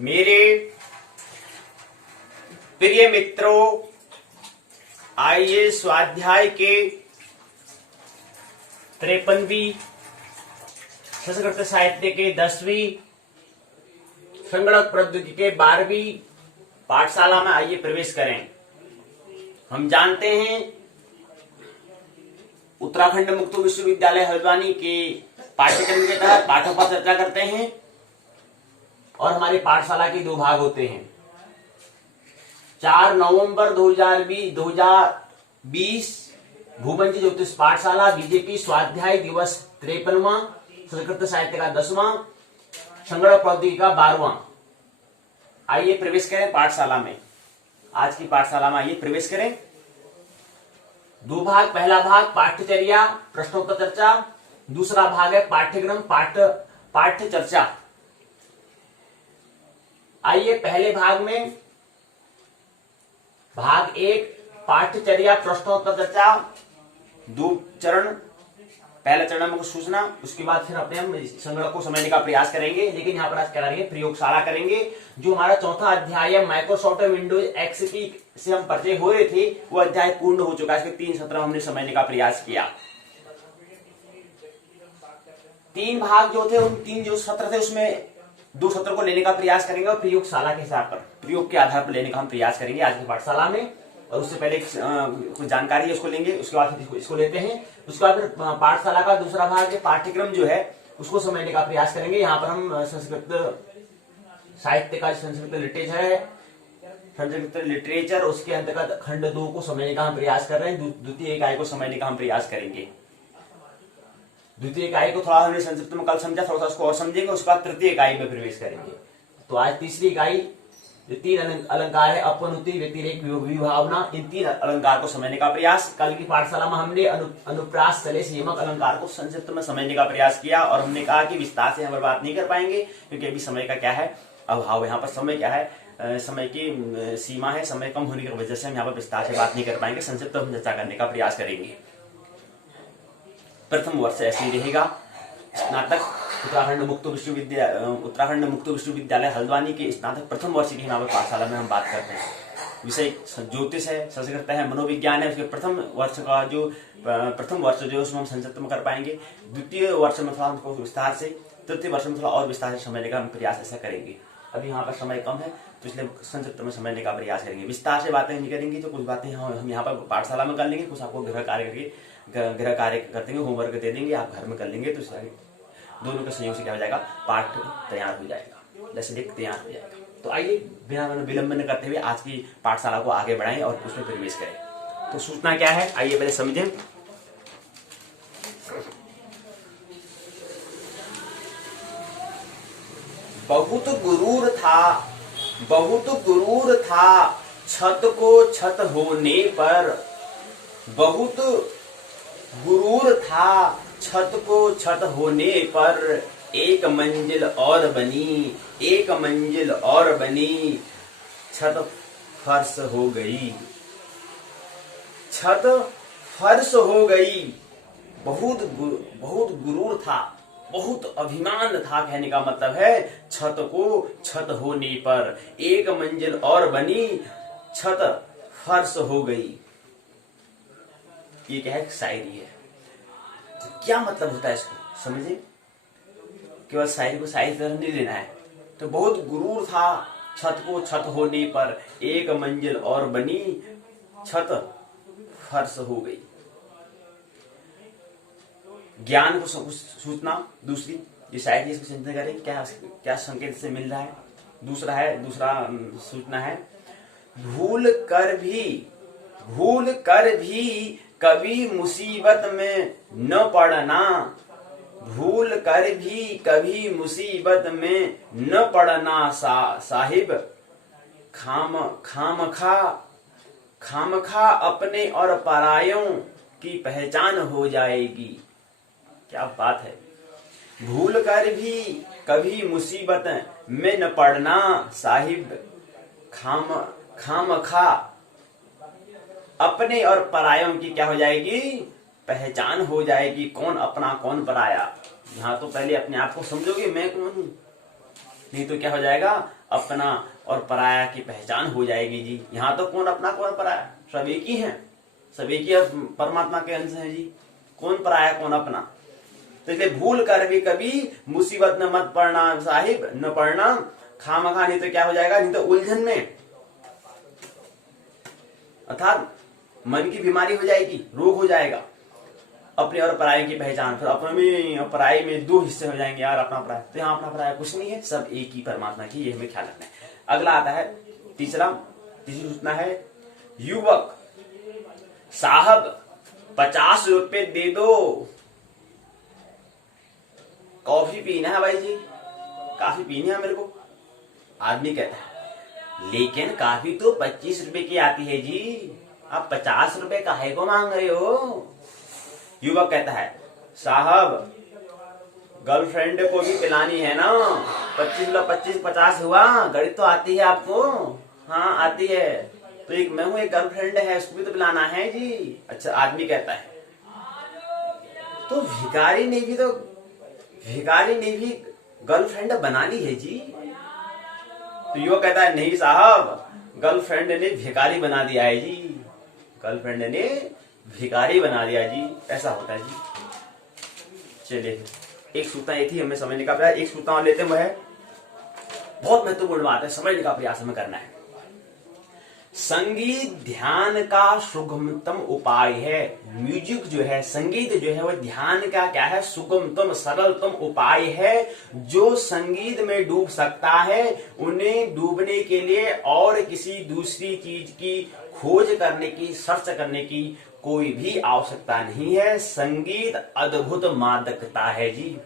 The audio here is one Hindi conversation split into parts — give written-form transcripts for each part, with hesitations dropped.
मेरे प्रिय मित्रों, आइए स्वाध्याय के 53वीं संस्कृत साहित्य के 10वीं संगणक प्रौद्योगिकी के 12वीं पाठशाला में आइए प्रवेश करें। हम जानते हैं उत्तराखंड मुक्त विश्वविद्यालय हल्द्वानी के पाठ्यक्रम के तहत पाठों पर चर्चा करते हैं और हमारी पाठशाला के 2 भाग होते हैं। 4 नवंबर 2020 भूमंज ज्योतिष पाठशाला बीजेपी स्वाध्याय दिवस 53वां, संस्कृत साहित्य का 10वां, संगणक प्रौद्योगिकी का 12वां। आइए प्रवेश करें पाठशाला में। आज की पाठशाला में आइए प्रवेश करें। 2 भाग, पहला भाग पाठ्यचर्या प्रश्नोत्तर चर्चा, दूसरा भाग है पाठ्यक्रम पाठ्य चर्चा। आइए पहले भाग में भाग 1 पाठ्यचर्या प्रश्नोत्तर चर्चा, 2 चरण। पहला चरण में कुछ सूचना, उसके बाद फिर अपने हम संगणक को समझने का प्रयास करेंगे। लेकिन यहाँ पर आज करेंगे प्रयोगशाला करेंगे। जो हमारा चौथा अध्याय है माइक्रोसॉफ्ट विंडोज एक्सपी से हम परिचय हो रहे थे, वो अध्याय पूर्ण हो चुका है। इसके 3 सत्र हमने समझने का प्रयास किया। 3 भाग जो थे, उन 3 जो सत्र थे उसमें 2 सत्र को लेने का प्रयास करेंगे और प्रयोगशाला के हिसाब पर, प्रयोग के आधार पर लेने का हम प्रयास करेंगे आज की पाठशाला में। और उससे पहले कुछ जानकारी है उसको लेंगे, उसके बाद इसको लेते हैं। उसके बाद फिर पाठशाला का दूसरा भाग पाठ्यक्रम जो है उसको समझने का प्रयास करेंगे। यहाँ पर हम संस्कृत साहित्य का संस्कृत लिटरेचर उसके अंतर्गत खंड 2 को समझने का हम प्रयास कर रहे हैं। द्वितीय इकाई को समझने का हम प्रयास करेंगे। द्वितीय इकाई को थोड़ा हमने संक्षिप्त में कल समझा, थोड़ा सा उसको और समझेंगे। उसके बाद तृतीय इकाई में प्रवेश करेंगे। तो आज तीसरी इकाई जो 3 अलंकार है, अपनुति, व्यतिरेक, विभावना, इन 3 अलंकार को समझने का प्रयास। कल की पाठशाला में हमने अनुप्रास, सलेश, यमक अलंकार को संक्षिप्त में समझने का प्रयास किया और हमने कहा कि विस्तार से हम बात नहीं कर पाएंगे क्योंकि अभी समय का क्या है अभाव। यहाँ पर समय क्या है, समय की सीमा है, समय कम होने की वजह से हम यहाँ पर विस्तार से बात नहीं कर पाएंगे। संक्षिप्त हम चर्चा करने का प्रयास करेंगे। प्रथम वर्ष ऐसे ही रहेगा। स्नातक उत्तराखंड मुक्त विश्वविद्यालय हल्द्वानी के स्नातक प्रथम वर्ष की यहाँ पर पाठशाला में हम बात करते हैं। विषय ज्योतिष है, संस्कृत है, मनोविज्ञान है। उसके प्रथम वर्ष जो है उसमें हम संक्षिप्त में कर पाएंगे। द्वितीय वर्ष में थोड़ा हमको विस्तार से, तृतीय वर्ष में थोड़ा और विस्तार से समझने का हम प्रयास ऐसा करेंगे। अभी यहाँ पर समय कम है तो इसलिए संक्षिप्त में समझने का प्रयास करेंगे। विस्तार से बातें नहीं करेंगे, तो कुछ बातें हम यहाँ पर पाठशाला में कर लेंगे, कुछ आपको गृह कार्य कर देंगे, होमवर्क दे देंगे, आप घर में कर लेंगे। तो दोनों के संयोग से क्या हो जाएगा, पाठ तैयार हो जाएगा, लेसन एक तैयार हो जाएगा। तो आइए बिना विलंबन करते हुए आज की पाठशाला को आगे बढ़ाएं और उसमें प्रवेश करें। तो सूचना क्या है, आइए पहले समझें। बहुत गुरूर था छत को छत होने पर। बहुत गुरूर था छत को छत होने पर। एक मंजिल और बनी, एक मंजिल और बनी, छत फर्श हो गई, छत फर्श हो गई। बहुत गुरूर था, बहुत अभिमान था, कहने का मतलब है छत को छत होने पर एक मंजिल और बनी, छत फर्श हो गई। ये क्या है, शायरी है। क्या मतलब होता है इसको समझे, केवल शायरी को शायरी तरह नहीं लेना है। तो बहुत गुरूर था छत को छत होने पर, एक मंजिल और बनी, छत फर्श हो गई। ज्ञान को सूचना दूसरी, ये शायरी इसको चिंतन करें क्या संकेत से मिल रहा है। दूसरा सूचना है, भूल कर भी कभी मुसीबत में न पड़ना। भूल कर भी कभी मुसीबत में न पड़ना साहिब। खामखा अपने और परायों की पहचान हो जाएगी। क्या बात है। भूल कर भी कभी मुसीबत में न पड़ना साहिब। खामखा अपने और परायों की क्या हो जाएगी, पहचान हो जाएगी। कौन अपना कौन पराया। यहाँ तो पहले अपने आप को समझोगे मैं कौन हूं, नहीं तो क्या हो जाएगा, अपना और पराया की पहचान हो जाएगी जी। यहाँ तो कौन अपना कौन पराया, सब एक ही है, सब एक ही परमात्मा के अंश हैं जी। कौन पराया कौन अपना। तो इसलिए भूल कर भी कभी मुसीबत न मत पड़ना साहिब, न पड़ना खामखा, नहीं तो क्या हो जाएगा, नहीं तो उलझन में, अर्थात मन की बीमारी हो जाएगी, रोग हो जाएगा। अपने और पराये की पहचान, फिर अपने में और पराये में दो हिस्से हो जाएंगे यार, अपना पराया। तो यहाँ अपना पराया कुछ नहीं है, सब एक ही परमात्मा की, ये हमें ख्याल रखना है। अगला आता है तीसरी सूचना है, युवक साहब 50 रुपए दे दो, कॉफी पीना है भाई जी, काफी पीनी है मेरे को। आदमी कहता है लेकिन काफी तो 25 रुपए की आती है जी, आप 50 रुपए काहे को मांग रहे हो। युवक कहता है साहब गर्लफ्रेंड को भी पिलानी है ना, 25 हुआ, गणित तो आती है आपको। हाँ आती है, तो एक मैं हूं, एक गर्लफ्रेंड है, उसको भी तो पिलाना है जी। अच्छा, आदमी कहता है तो भिखारी ने भी गर्लफ्रेंड बना ली है जी। तो युवक कहता है नहीं साहब, गर्लफ्रेंड ने भिखारी बना दिया है जी, गर्लफ्रेंड ने भिखारी बना दिया जी, ऐसा होता है जी। चलिए, एक सूत्र ये थी हमें समझने का प्रयास, एक सूत्र और लेते हैं, बहुत महत्वपूर्ण बात है, समझने का प्रयास हमें करना है। संगीत ध्यान का सुगमतम उपाय है। म्यूजिक जो है, संगीत जो है, वह ध्यान का क्या है, सुगमतम सरलतम उपाय है। जो संगीत में डूब सकता है, उन्हें डूबने के लिए और किसी दूसरी चीज की खोज करने की, सर्च करने की कोई भी आवश्यकता नहीं है। संगीत अद्भुत मादकता है जी,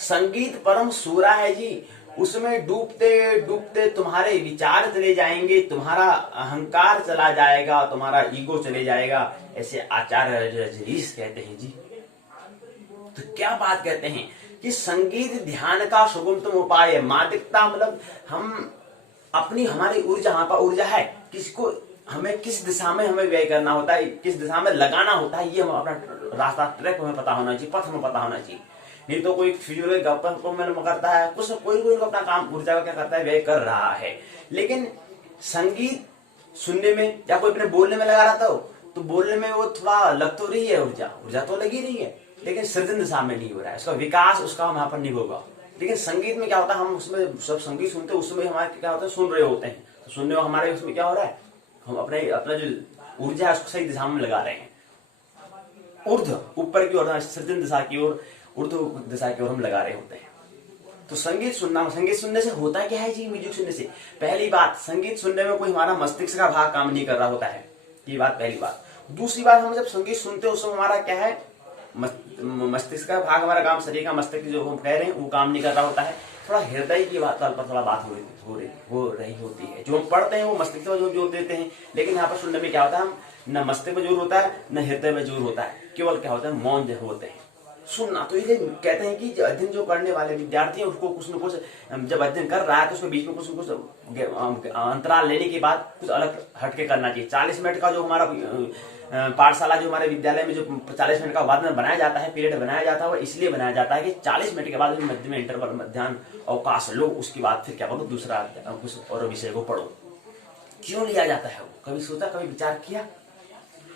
संगीत परम सूरा है जी। उसमें डूबते डूबते तुम्हारे विचार चले जाएंगे, तुम्हारा अहंकार चला जाएगा, तुम्हारा ईगो चले जाएगा, ऐसे आचार्य रजनीश कहते हैं जी। तो क्या बात कहते हैं कि संगीत ध्यान का सुगमतम उपाय है। मादकता मतलब हम अपनी, हमारी ऊर्जा, यहाँ पर ऊर्जा है, किसको हमें किस दिशा में हमें व्यय करना होता है, किस दिशा में लगाना होता है, ये हम अपना रास्ता, ट्रैक हमें पता होना चाहिए, पथ हमें पता होना चाहिए। नहीं तो कोई फिजूल गप्पा में करता है, कुछ कोई अपना काम ऊर्जा का क्या करता है, व्यय कर रहा है। लेकिन संगीत सुनने में या कोई अपने बोलने में लगा रहता हो, तो बोलने में वो थोड़ा लग तो रही है, ऊर्जा तो लगी रही है, लेकिन सृजन दिशा में नहीं हो रहा है, उसका विकास उसका वहां पर नहीं होगा। लेकिन संगीत में क्या होता है, हम उसमें सब संगीत सुनते हैं, उसमें हमारे क्या होता है, सुन रहे होते हैं, तो सुनने में हमारे उसमें क्या हो रहा है, हम अपना जो ऊर्जा है उसको सही दिशा में लगा रहे हैं। ऊर्ध्व ऊपर की ओर, सृजन दिशा की ओर, ऊर्ध्व दिशा की ओर हम लगा रहे होते हैं। तो संगीत सुनने से होता क्या है जी, म्यूजिक सुनने से, पहली बात, संगीत सुनने में कोई हमारा मस्तिष्क का भाग काम नहीं कर रहा होता है, ये बात पहली बात। दूसरी बात, हम जब संगीत सुनते हैं उस समय हमारा क्या है, मस्तिष्क का भाग, हमारा काम, शरीर का मस्तिष्क जो हम कह रहे हैं वो काम नहीं कर रहा होता है, थोड़ा हृदय की बात पर थोड़ा बात हो रही होती है। जो हम पढ़ते हैं वो मस्तिष्क पर जोर देते हैं, लेकिन यहाँ पर सुनने में क्या होता है, न मस्तिष्क में जोर होता है, न हृदय में जोर होता है, केवल क्या होता है, मौन जो होते हैं सुनना। तो इसलिए कहते हैं कि अध्ययन जो करने वाले विद्यार्थी हैं, उसको कुछ न कुछ, जब अध्ययन कर रहा है तो उसके बीच में कुछ न कुछ अंतराल लेने के बाद कुछ अलग हटके करना चाहिए। 40 मिनट का जो हमारा पाठशाला, जो हमारे विद्यालय में जो 40 मिनट का वादन बनाया जाता है, पीरियड बनाया जाता है, वो इसलिए बनाया जाता है कि 40 मिनट के बाद मध्य में इंटरवल, मध्याह्न अवकाश लो, उसके बाद फिर क्या करो, दूसरा कुछ और विषय को पढ़ो। क्यों लिया जाता है वो, कभी सोचा, कभी विचार किया?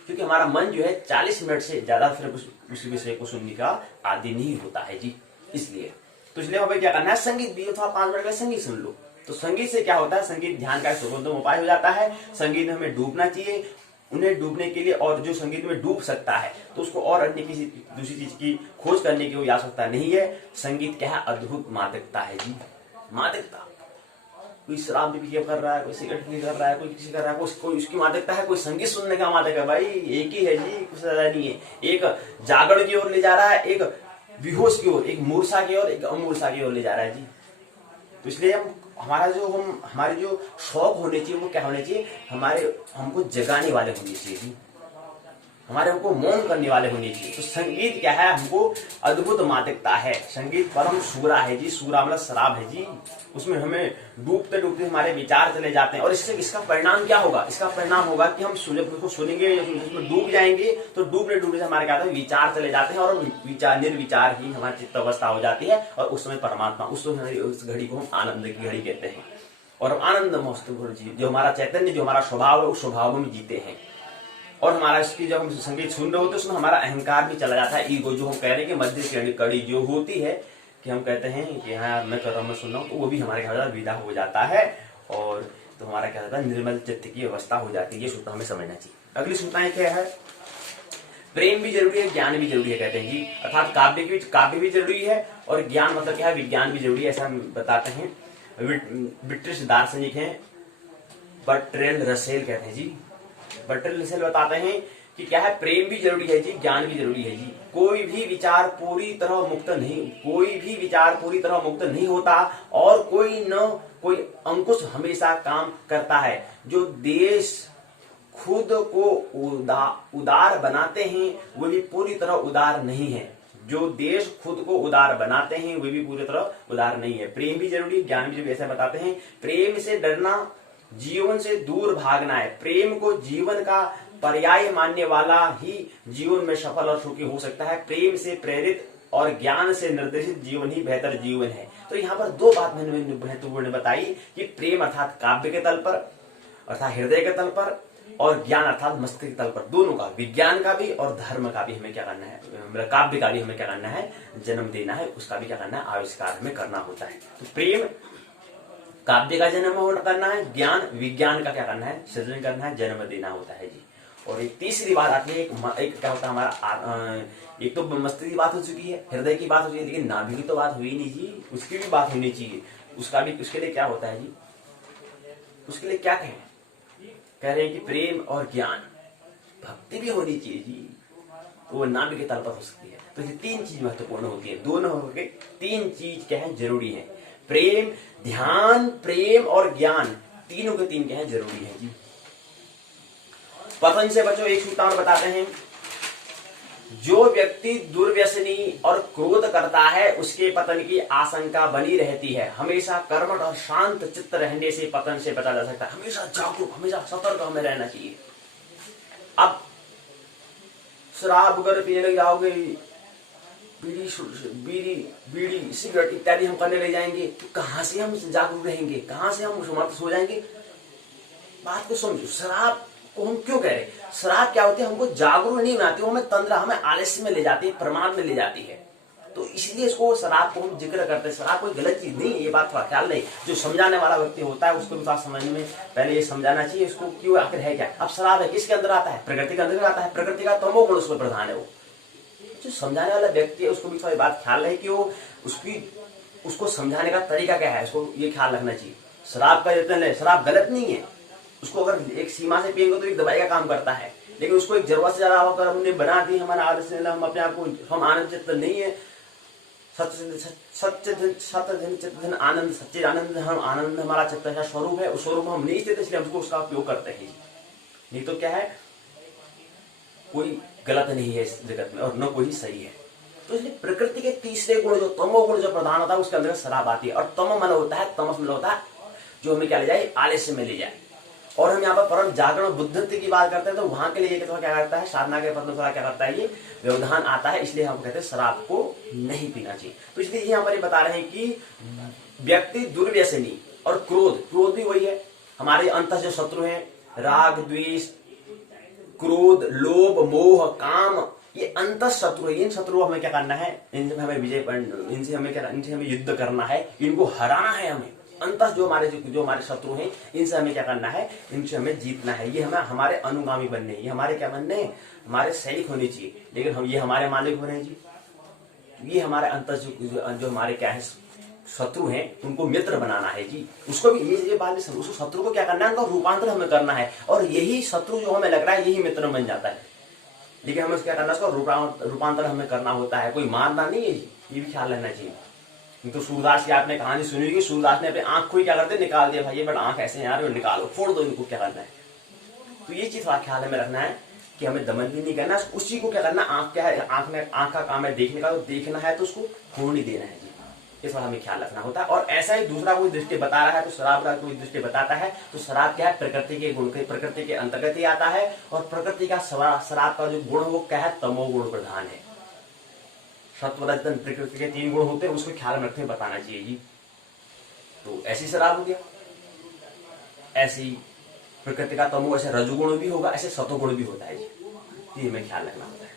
क्योंकि हमारा मन जो है 40 मिनट से ज्यादा फिर उस विषय को सुनने का आदि नहीं होता है जी, इसलिए। तो इसलिए हमें क्या करना है, संगीत दिए तो 5 मिनट का संगीत सुन लो। तो संगीत से क्या होता है, संगीत ध्यान का सुगमतम उपाय हो जाता है। संगीत में हमें डूबना चाहिए, उन्हें डूबने के लिए, और जो संगीत में डूब सकता है तो उसको और अन्य किसी दूसरी चीज की खोज करने की कोई आवश्यकता नहीं है। संगीत क्या है, अद्भुत मादकता है जी, मादकता। कोई शराब भी कर रहा है, कोई सिगरेट भी कर रहा है, कोई किसी कर रहा है, कोई उसकी मादकता है, कोई संगीत सुनने का मादक है, भाई एक ही है जी, कुछ ज्यादा नहीं है। एक जागरण की ओर ले जा रहा है, एक बेहोश की ओर, एक मूर्छा की ओर, एक अमूर्छा की ओर ले जा रहा है जी। तो इसलिए हमारे जो शौक होने चाहिए वो क्या होने चाहिए, हमको जगाने वाले होने चाहिए जी। हमारे हमको मौन करने वाले होने चाहिए। तो संगीत क्या है, हमको अद्भुत मादकता है। संगीत परम सूरा है जी, सूरा मतलब शराब है जी। उसमें हमें डूबते डूबते हमारे विचार चले जाते हैं, और इससे इसका परिणाम क्या होगा, इसका परिणाम होगा कि हम जब उसको सुनेंगे, उसमें डूब जाएंगे, तो डूबने डूबने से हमारे क्या होता है, विचार चले जाते हैं, और विचार निर्विचार ही हमारी चित्त अवस्था हो जाती है। और उस समय परमात्मा, उस घड़ी को हम आनंद की घड़ी कहते हैं। और आनंद मस्त जो हमारा चैतन्य, जो हमारा स्वभाव है, उस स्वभाव में जीते हैं। और हमारा इसकी जब हम संगीत सुन रहे होते हैं, उसमें हमारा अहंकार भी चला जाता है, ईगो, जो हम कह रहे हैं कि मध्य कड़ी जो होती है, कि हम कहते हैं कि हाँ मैं कर रहा हूँ, मैं सुन रहा हूँ, तो वो भी हमारे क्या विदा हो जाता है। और तो हमारा क्या होता है, निर्मल चित्त की अवस्था हो जाती है। ये सूत्र हमें समझना चाहिए। अगली सूचनाएं क्या है, प्रेम भी जरूरी है, ज्ञान भी जरूरी है, कहते हैं जी। अर्थात काव्य भी जरूरी है, और ज्ञान मतलब क्या है, विज्ञान भी जरूरी है, ऐसा हम बताते हैं। ब्रिटिश दार्शनिक हैं बर्ट्रैंड रसेल, कहते हैं जी, बर्ट्रैंड रसेल बताते हैं कि क्या है, प्रेम भी जरूरी है जी, ज्ञान भी जरूरी है जी। कोई भी विचार पूरी तरह मुक्त नहीं होता, और कोई अंकुश हमेशा काम करता है। जो देश खुद को उदार बनाते हैं, वे भी पूरी तरह उदार नहीं है। जो देश खुद को उदार बनाते हैं, वे भी पूरी तरह उदार नहीं है। प्रेम भी जरूरी, ज्ञान भी जरूरी, ऐसा बताते हैं। प्रेम से डरना जीवन से दूर भागना है। प्रेम को जीवन का पर्याय मानने वाला ही जीवन में सफल और सुखी हो सकता है। प्रेम से प्रेरित और ज्ञान से निर्देशित जीवन ही बेहतर जीवन है। तो यहाँ पर दो बात मैंने महत्वपूर्ण बताई कि प्रेम अर्थात काव्य के तल पर, अर्थात हृदय के तल पर, और ज्ञान अर्थात मस्तिष्क के तल पर, दोनों का, विज्ञान का भी और धर्म का भी हमें क्या करना है, काव्य का भी हमें क्या करना है, जन्म देना है, उसका भी क्या करना है, आविष्कार हमें करना होता है। तो प्रेम काव्य का जन्म करना है, ज्ञान विज्ञान का क्या करना है, सृजन करना है, जन्म देना होता है जी। और एक तीसरी बात आती है, एक क्या होता है हमारा, एक तो मस्तिष्क की बात हो चुकी है, हृदय की बात हो चुकी है, लेकिन नाभि की तो बात हुई नहीं जी, उसकी भी बात होनी चाहिए। उसके लिए क्या होता है जी, उसके लिए क्या कह रहे हैं कि प्रेम और ज्ञान, भक्ति भी होनी चाहिए जी, वो नाभि के तल पर हो सकती है। तो ये तीन चीज महत्वपूर्ण होती है, दोनों हो गए, तीन चीज क्या है, जरूरी है। प्रेम, ध्यान, प्रेम और ज्ञान, तीनों के तीन क्या है, जरूरी है जी। पतन से बचो, एक सूत्र और बताते हैं। जो व्यक्ति दुर्व्यसनी और क्रोध करता है, उसके पतन की आशंका बनी रहती है। हमेशा कर्मठ और शांत चित्त रहने से पतन से बचा जा सकता है। हमेशा जागरूक, हमेशा सतर्क हमें रहना चाहिए। अब शराब वगैरह पीने लग जाओगे, बीड़ी सिगरेट इत्यादि हम करने लग जाएंगे, तो कहां से हम जागरूक रहेंगे, कहां से हम समर्थ हो जाएंगे। बात को समझो, शराब को हम क्यों कह रहे हैं, शराब क्या होती है, हमको जागरूक नहीं बनाती, वो हमें तंद्रा, हमें आलस्य में ले जाती है, प्रमाद में ले जाती है। तो इसलिए इसको, शराब को हम जिक्र करते हैं। शराब कोई गलत चीज नहीं है, ये बात थोड़ा ख्याल नहीं। जो समझाने वाला व्यक्ति होता है, उसको थोड़ा समझने में पहले ये समझाना चाहिए इसको, क्यों आखिर है क्या। अब शराब है, किसके अंदर आता है, प्रकृति के अंदर आता है, प्रकृति का तमोगुण उसमें प्रधान है। वो जो समझाने वाला व्यक्ति है, उसको भी थोड़ी बात ख्याल है कि वो उसको समझाने का तरीका क्या है, उसको ये ख्याल रखना चाहिए। शराब का जतन है, शराब गलत नहीं है, उसको अगर एक सीमा से पिएंगे तो एक दवाई का काम करता है, लेकिन उसको एक जरूरत से ज्यादा अगर हमने बना दी, हमारा आदत से हम अपने आप को, हम आनंद चित्त नहीं है, सच्चिदानंद आनंद, सच्चे आनंद, हम आनंद हमारा चित्त का स्वरूप है, उस स्वरूप में हम नहीं स्थित, इसलिए हमको उसका उपयोग करते हैं। नहीं तो क्या है, कोई गलत नहीं है इस जगत में, और न कोई सही है। तो इसलिए प्रकृति के तीसरे गुण, जो तमोगुण जो प्रधान होता है, उसके अंदर शराब आती है। और तम मन होता है, तमस मन होता है, जो हमें क्या ले जाए, आलस्य में ले जाए। और हम यहाँ पर परम जागरण बुद्धित्व की बात करते हैं, तो वहां के लिए क्या करता है, साधना के पद में थोड़ा क्या करता है, ये व्यवधान आता है। इसलिए हम कहते हैं शराब को नहीं पीना चाहिए। तो इसलिए यहाँ पर बता रहे हैं कि व्यक्ति दुर्व्यसनी, और क्रोध भी वही है, हमारे अंतः जो शत्रु हैं, राग, द्वेष, क्रोध, लोभ, मोह, काम, ये अंतः शत्रु है। इन शत्रुओं हमें क्या करना है, इनसे हमें इनसे हमें युद्ध करना है, इनको हराना है हमें। अंतः जो हमारे शत्रु हैं, इनसे हमें क्या करना है, इनसे हमें जीतना है। ये हमारे अनुगामी बनने, ये हमारे क्या बनने, हमारे सैनिक होने चाहिए। लेकिन ये हमारे मालिक हो रहे हैं जी। ये हमारे अंतः जो हमारे क्या है शत्रु हैं, उनको मित्र बनाना है जी। उसको भी ये बात, उसको शत्रु को क्या करना है, उनका रूपांतर हमें करना है। और यही शत्रु जो हमें लग रहा है, यही मित्र बन जाता है। लेकिन हमें क्या करना है, उसका रूपांतर हमें करना होता है, कोई मारना नहीं है जी, ये भी ख्याल रखना चाहिए। तो सूरदास की आपने कहानी सुनी होगी, सूरदास ने अपने आंख को ही क्या करते, निकाल दिया। भाई ये बट आंख ऐसे यार, निकालो, फोड़ दो इनको, क्या करना है। तो ये चीज थोड़ा ख्याल में रखना है कि हमें दमन भी नहीं करना, उसी को क्या करना, आंख क्या है, आंख का काम है देखने का, तो देखना है तो उसको खोड़ नहीं देना है जी। इस बार हमें ख्याल रखना होता है। और ऐसा ही दूसरा कोई दृष्टि बता रहा है तो शराब का कोई दृष्टि बताता है तो शराब क्या है, प्रकृति के गुण के, प्रकृति के अंतर्गत ही आता है। और प्रकृति का शराब का जो गुण वो क्या है, तमोगुण प्रधान है। सत्व रजतन प्रकृति के 3 गुण होते हैं, उसको ख्याल में रखते बताना चाहिए जी। तो ऐसी शराब हो गया, ऐसी प्रकृति का तमो, ऐसे रजोगुण भी होगा, ऐसे सतोगुण भी होता है जी, ये हमें ख्याल रखना होता है।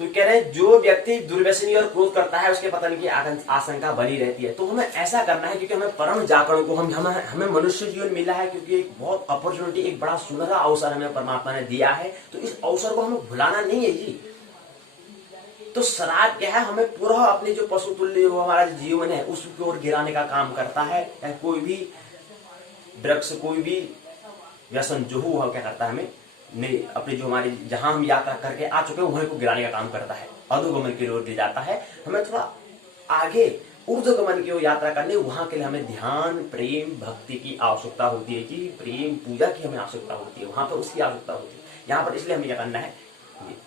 तो कह रहे हैं जो व्यक्ति दुर्व्यसनी और क्रोध करता है उसके पतन की आशंका बनी रहती है। तो हमें ऐसा करना है क्योंकि हमें परम जागरण को हमें मनुष्य जीवन मिला है, क्योंकि एक बहुत अपॉर्चुनिटी, एक बड़ा सुनहरा अवसर हमें परमात्मा ने दिया है, तो इस अवसर को हमें भुलाना नहीं है जी। तो शराब क्या है, हमें पूरा अपने जो पशु तुल्य जो हमारा जीवन है उसकी ओर गिराने का काम करता है। कोई भी वृक्ष, कोई भी व्यसन जो हो क्या करता है, हमें नहीं अपने जो हमारे जहां हम यात्रा करके आ चुके हैं वहीं को गिराने का काम करता है, अधोगमन की ओर ले जाता है। हमें थोड़ा आगे ऊर्ध्वगमन की ओर यात्रा करनी, वहां के लिए हमें ध्यान, प्रेम, भक्ति की आवश्यकता होती है जी। प्रेम, पूजा की हमें आवश्यकता होती है, वहां पर उसकी आवश्यकता होती है। यहाँ पर इसलिए हमें क्या करना है,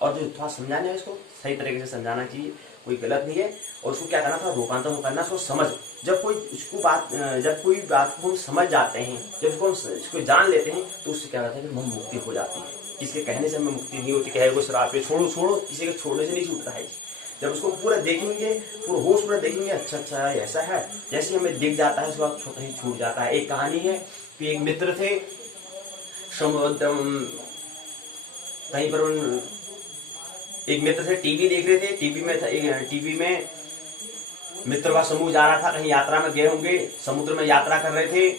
और जो थोड़ा समझाना है इसको सही तरीके से समझाना चाहिए, कोई गलत नहीं है। और उसको क्या करना, थोड़ा रूपांतरण करना, उसको समझ, जब कोई बात को हम समझ जाते हैं, जब इसको जान लेते हैं, तो उससे क्या होता है कि हम मुक्ति हो जाती है। किसी के कहने से हमें मुक्ति नहीं होती, कहे को शराब पे छोड़ो, किसी के छोड़ने से नहीं छूटता है। जब उसको पूरा देखेंगे, पूरा होश पूरा देखेंगे, अच्छा ऐसा है, जैसे हमें दिख जाता है उसके बाद छोटा ही छूट जाता है। एक कहानी है कि एक मित्र थे, कहीं पर एक मित्र थे, टीवी देख रहे थे, टीवी में मित्र का समूह जा रहा था, कहीं यात्रा में गए होंगे, समुद्र में यात्रा कर रहे थे,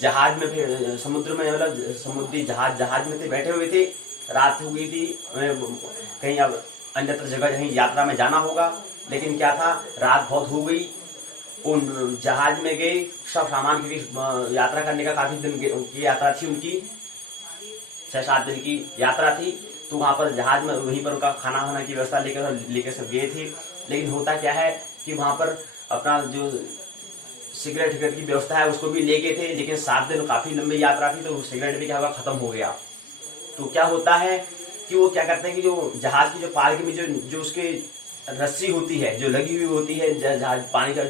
जहाज में, फिर समुद्र में मतलब समुद्री जहाज में थे, बैठे हुए थे, रात हो गई थी, कहीं अब अन्यत्र जगह कहीं यात्रा में जाना होगा, लेकिन क्या था, रात बहुत हो गई। उन जहाज में गए, सब सामान की यात्रा करने का, काफी दिन की यात्रा थी उनकी, 6-7 दिन की यात्रा थी। तो वहां पर जहाज में वहीं पर उनका खाना वाना की व्यवस्था लेकर सब गए थे। लेकिन होता क्या है कि वहां पर अपना जो सिगरेट की व्यवस्था है उसको भी ले गए थे, लेकिन 7 दिन काफी लंबी यात्रा थी, तो सिगरेट भी क्या होगा, खत्म हो गया। तो क्या होता है कि वो क्या करते हैं कि जो जहाज की जो पालकी में जो उसके रस्सी होती है, जो लगी हुई होती है, पानी का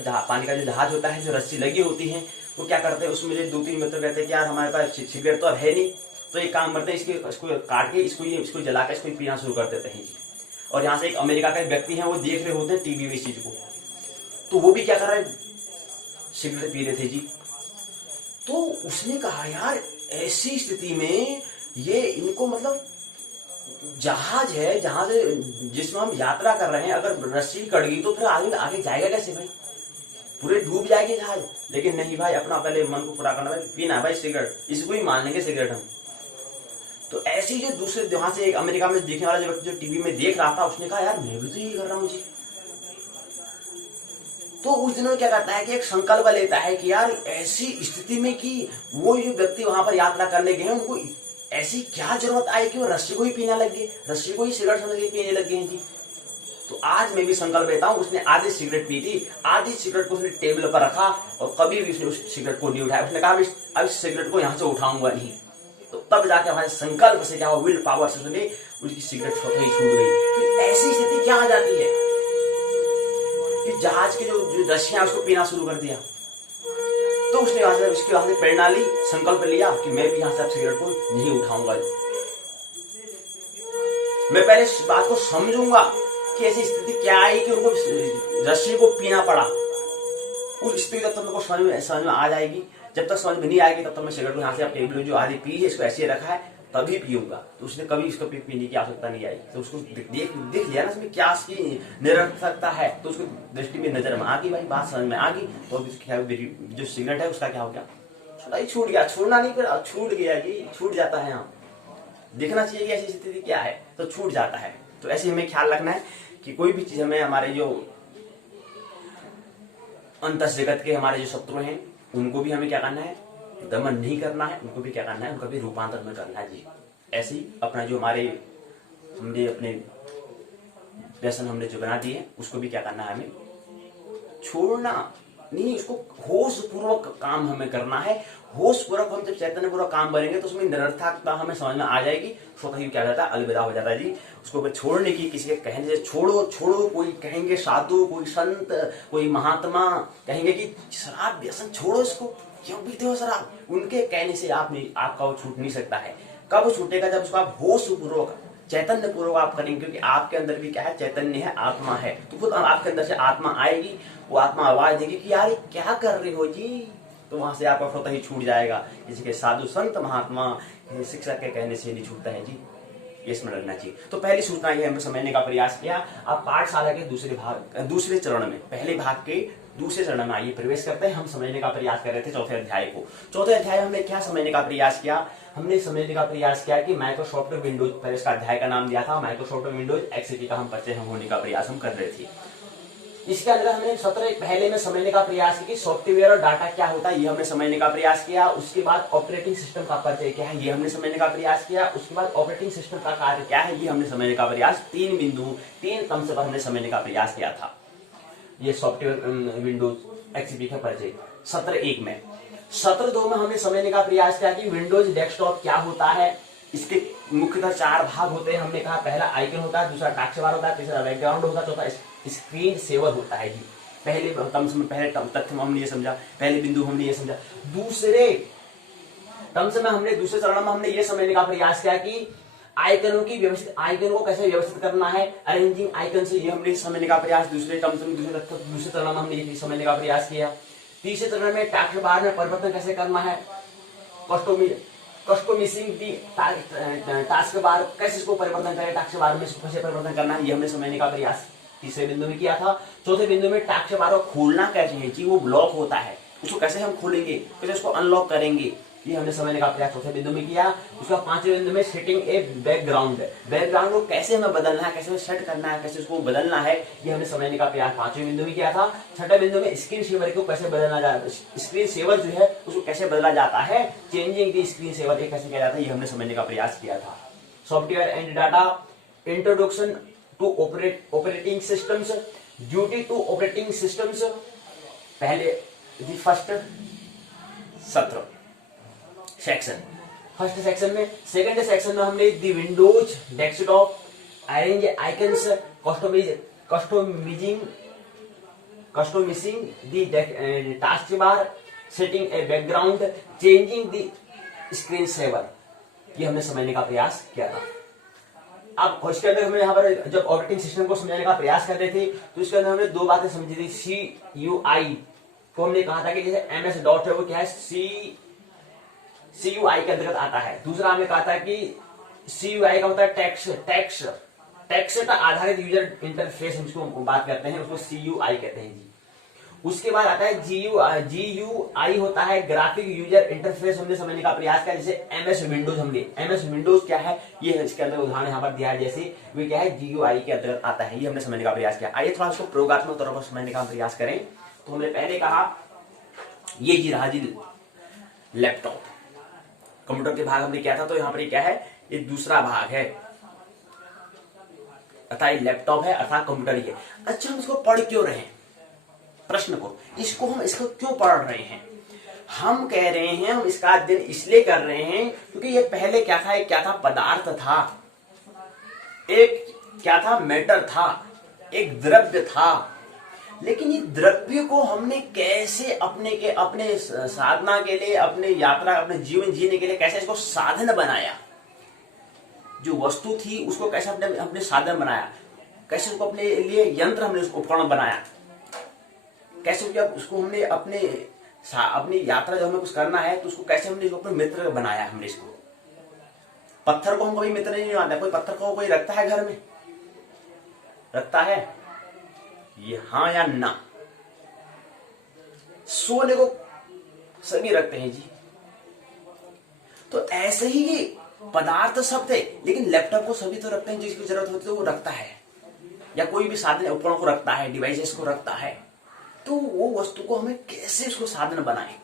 जो जहाज होता है, जो रस्सी लगी होती है, वो क्या करते हैं, उसमें 2-3 मित्र कहते हैं कि यार हमारे पास सिगरेट तो अब है नहीं, तो एक काम करते हैं, इसको काट के इसको जला के इसको पीना शुरू कर देते हैं जी। और यहाँ से एक अमेरिका का व्यक्ति है, वो देख रहे होते हैं टीवी में इस चीज को, तो वो भी क्या कर रहे हैं, सिगरेट पी रहे थे जी। तो उसने कहा यार ऐसी स्थिति में ये इनको मतलब जहाज है, जहाज जिसमें हम यात्रा कर रहे हैं, अगर रस्सी कट गई तो फिर आगे जाएगा कैसे भाई, पूरे डूब जाएगी जहाज। लेकिन नहीं भाई, अपना पहले मन को पूरा करना भाई, पीना भाई सिगरेट, इसको ही मान लेंगे सिगरेट हम। तो ऐसी जो दूसरे वहां से एक अमेरिका में देखने वाला जो टीवी में देख रहा था, उसने कहा यार मैं भी तो यही कर रहा हूं जी। तो उस दिन क्या करता है कि एक संकल्प लेता है कि यार ऐसी स्थिति में कि वो जो व्यक्ति वहां पर यात्रा करने गए हैं, उनको ऐसी क्या जरूरत आई कि वो रस्सी को ही पीना लग गए, रस्सी को ही सिगरेट समझ के पीने लग गए हैं जी। तो आज मैं भी संकल्प लेता हूं, उसने आधी सिगरेट पी थी, आधी सिगरेट को उसने टेबल पर रखा और कभी भी उसने उस सिगरेट को नहीं उठाया। उसने कहा अब इस सिगरेट को यहां से उठाऊंगा नहीं। तो तब जाके हमारे संकल्प से क्या हुआ, विल पावर से उसने उसकी सिगरेट स्वतः ही छूट गई। तो ऐसी स्थिति क्या आ जाती है कि जहाज की जो रस्सियां उसको पीना शुरू कर दिया। तो उसने उसके वहां से प्रेरणा ली, संकल्प लिया कि मैं भी यहां से सिगरेट को नहीं उठाऊंगा, मैं पहले इस बात को समझूंगा कि ऐसी स्थिति क्या आई कि उनको रस्सी को पीना पड़ा। उस स्थिति तब तक मेरे को समझ में आ जाएगी, जब तक समझ में नहीं आएगी तब तक मैं सिगरेट को यहाँ से टेबल जो आधी पी है इसको ऐसे रखा है तभी पीऊंगा। तो उसने कभी इसको पीने की आवश्यकता नहीं आई। तो उसको देख लिया ना इसमें क्या इसकी निरर्थकता है, तो उसको दृष्टि में नजर में आ गई, भाई बात समझ में आ गई। तो जो सिगरेट है उसका क्या हो गया, छूट गया, छोड़ना नहीं फिर छूट गया जी, छूट जाता है। यहाँ देखना चाहिए कि ऐसी स्थिति क्या है, तो छूट जाता है। तो ऐसे हमें ख्याल रखना है कि कोई भी चीज हमें, हमारे जो अंतस जगत के हमारे जो शत्रु हैं उनको भी हमें क्या करना है, दमन नहीं करना है, उनको भी क्या करना है, उनका भी रूपांतर में करना है जी। ऐसे ही अपना जो हमने अपने व्यसन हमने जो बना दिए उसको भी क्या करना है, हमें छोड़ना, नहीं, उसको होश पूर्वक काम हमें करना है। होश पूर्वक हम जब चैतन्य पूर्वक काम करेंगे तो उसमें निरर्थकता हमें समझ में आ जाएगी, स्वतः ही क्या जाता है, अलविदा हो जाता है जी। उसको छोड़ने की, किसी के कहने से छोड़ो छोड़ो, कोई कहेंगे साधु, कोई संत, कोई महात्मा कहेंगे कि शराब व्यसन छोड़ो, इसको क्यों पीते हो शराब, उनके कहने से आपका वो छूट नहीं सकता है। कब वो छूटेगा, जब उसको आप होश पूर्वक चैतन्य पूर्वक आप करेंगे, क्योंकि आपके अंदर भी क्या है, चैतन्य है, आत्मा है। तो खुद आपके अंदर से आत्मा आएगी, वो आत्मा आवाज देगी कि यार क्या कर रहे हो जी, तो वहां से आपका स्वतः ही छूट जाएगा। जैसे कि साधु संत महात्मा शिक्षक के कहने से नहीं छूटता है जी, ये स्मरण रखना चाहिए। तो पहली सूचना ये हमने समझने का प्रयास किया। अब पाठशाला के दूसरे चरण में, पहले भाग के दूसरे चरण में आइए प्रवेश करते हैं। हम समझने का प्रयास कर रहे थे चौथे अध्याय को। चौथे अध्याय हमने क्या समझने का प्रयास किया, हमने समझने का प्रयास किया कि माइक्रोसॉफ्ट विंडोज, पर इसका अध्याय का नाम दिया था माइक्रोसॉफ्ट विंडोज एक्सपी का हम परिचय होने का प्रयास हम कर रहे थे। इसके अंदर हमने सत्र पहले में समझने का प्रयास किया कि सॉफ्टवेयर और डाटा क्या होता है, ये हमने समझने का प्रयास किया। उसके बाद ऑपरेटिंग सिस्टम का परिचय क्या है, ये हमने समझने का प्रयास किया। उसके बाद ऑपरेटिंग सिस्टम का कार्य क्या है, ये हमने समझने का प्रयास, 3 बिंदु 3 कम से कम हमने समझने का प्रयास किया था। ये सॉफ्टवेयर विंडोज एक्सपी का परिचय सत्र 1 में। सत्र 2 में हमने समझने का प्रयास किया कि विंडोज डेस्कटॉप क्या होता है। इसके मुख्यतः 4 भाग होते हैं। हमने कहा पहला आइकन होता है, दूसरा टास्क बार होता है, तीसरा बैकग्राउंड होता है, चौथा स्क्रीन सेवर होता है जी। पहले तथ्य में हमने ये समझा, पहले बिंदु हमने ये समझा। दूसरे चरण में हमने ये समझने का प्रयास किया कि आइकनों को कैसे व्यवस्थित करना है, अरेंजिंग आइकन से, ये हमने समझने का प्रयास दूसरे चरण में हमने ये समझने का प्रयास किया। तीसरे चरण में टास्क बार में परिवर्तन कैसे करना है, कस्टमाइजिंग दी टास्क बार, कैसे इसको परिवर्तन करें, टास्क बार में इसको कैसे परिवर्तन करना है, ये हमने समझने का प्रयास तीसरे बिंदु में किया था। चौथे बिंदु में टास्क बार को खोलना कैसे है जी, वो ब्लॉक होता है, उसको कैसे हम खोलेंगे, कैसे उसको अनलॉक करेंगे, ये हमने समझने का प्रयास चौथे बिंदु में किया। उसका 5वें बिंदु में सेटिंग ए बैकग्राउंड को कैसे हमें बदलना है, कैसे हमें सेट करना है, कैसे उसको बदलना है, ये हमने समझने का प्रयास 5वें बिंदु में किया था। छठे बिंदु में स्क्रीन सेवर को कैसे बदलना जाता है, स्क्रीन सेवर जो है उसको कैसे बदला जाता है, चेंजिंग दी स्क्रीन सेवर कैसे किया जाता है, ये हमने समझने का प्रयास किया था। Software and data, introduction to operating systems, duty to operating systems, पहले फर्स्ट सत्र सेक्शन, फर्स्ट सेक्शन में। सेकंड सेक्शन में हमने the Windows desktop, arrange icons, customising the task bar, setting a background, changing the screen saver, ये हमने समझने का प्रयास किया था। अब इसके अंदर हमने यहाँ पर जब ऑपरेटिंग सिस्टम को समझने का प्रयास कर रहे थे तो इसके अंदर हमने 2 बातें समझी थी। CUI को हमने कहा था कि जैसे MS डॉट है वो क्या है, CUI के अंतर्गत आता है। दूसरा हमने कहा था कि CUI का होता है टेक्स्ट का आधारित यूजर इंटरफेस, हम इसको बात करते हैं, उसको CUI कहते हैं जी। उसके बाद आता है GUI होता है ग्राफिक यूजर इंटरफेस, हमने समझने का प्रयास किया। जैसे MS विंडोज क्या है, ये इसके अंदर उदाहरण यहाँ पर दिया है, जैसे वे क्या है GUI के अंतर्गत आता है, ये हमने समझने का प्रयास किया। आइए थोड़ा इसको प्रयोगात्मक तौर पर समझने का प्रयास करें। तो हमने पहले कहा ये जी रहा जी लैपटॉप, कंप्यूटर के भाग हमने किया था, तो यहाँ पर क्या है, ये दूसरा भाग है, अर्थात ये लैपटॉप है, अर्थात कंप्यूटर ही है। अच्छा, हम इसको पढ़ क्यों रहे हैं, प्रश्न को, इसको क्यों पढ़ रहे हैं? हम कह रहे हैं हम इसका अध्ययन इसलिए कर रहे हैं क्योंकि ये पहले क्या था, पदार्थ था, एक क्या था, मैटर था, एक द्रव्य था। लेकिन ये द्रव्य को हमने कैसे अपने साधना के लिए, अपने यात्रा, अपने जीवन जीने के लिए कैसे इसको साधन बनाया। जो वस्तु थी उसको कैसे अपने साधन बनाया, कैसे उसको अपने लिए यंत्र, हमने उसको उपकरण बनाया, कैसे उसको हमने अपनी यात्रा जो हमें कुछ करना है तो उसको कैसे हमने अपने मित्र बनाया। हमने इसको, पत्थर को हम कभी मित्र नहीं मानते। कोई पत्थर को कोई रखता है घर में, रखता है ये, हाँ या ना? सोने को सभी रखते हैं जी। तो ऐसे ही ये पदार्थ सब थे, लेकिन लैपटॉप को सभी तो रखते हैं, जिसकी जरूरत होती है वो रखता है, या कोई भी साधन उपकरण को रखता है, डिवाइसेस को रखता है। तो वो वस्तु को हमें कैसे उसको साधन बनाए,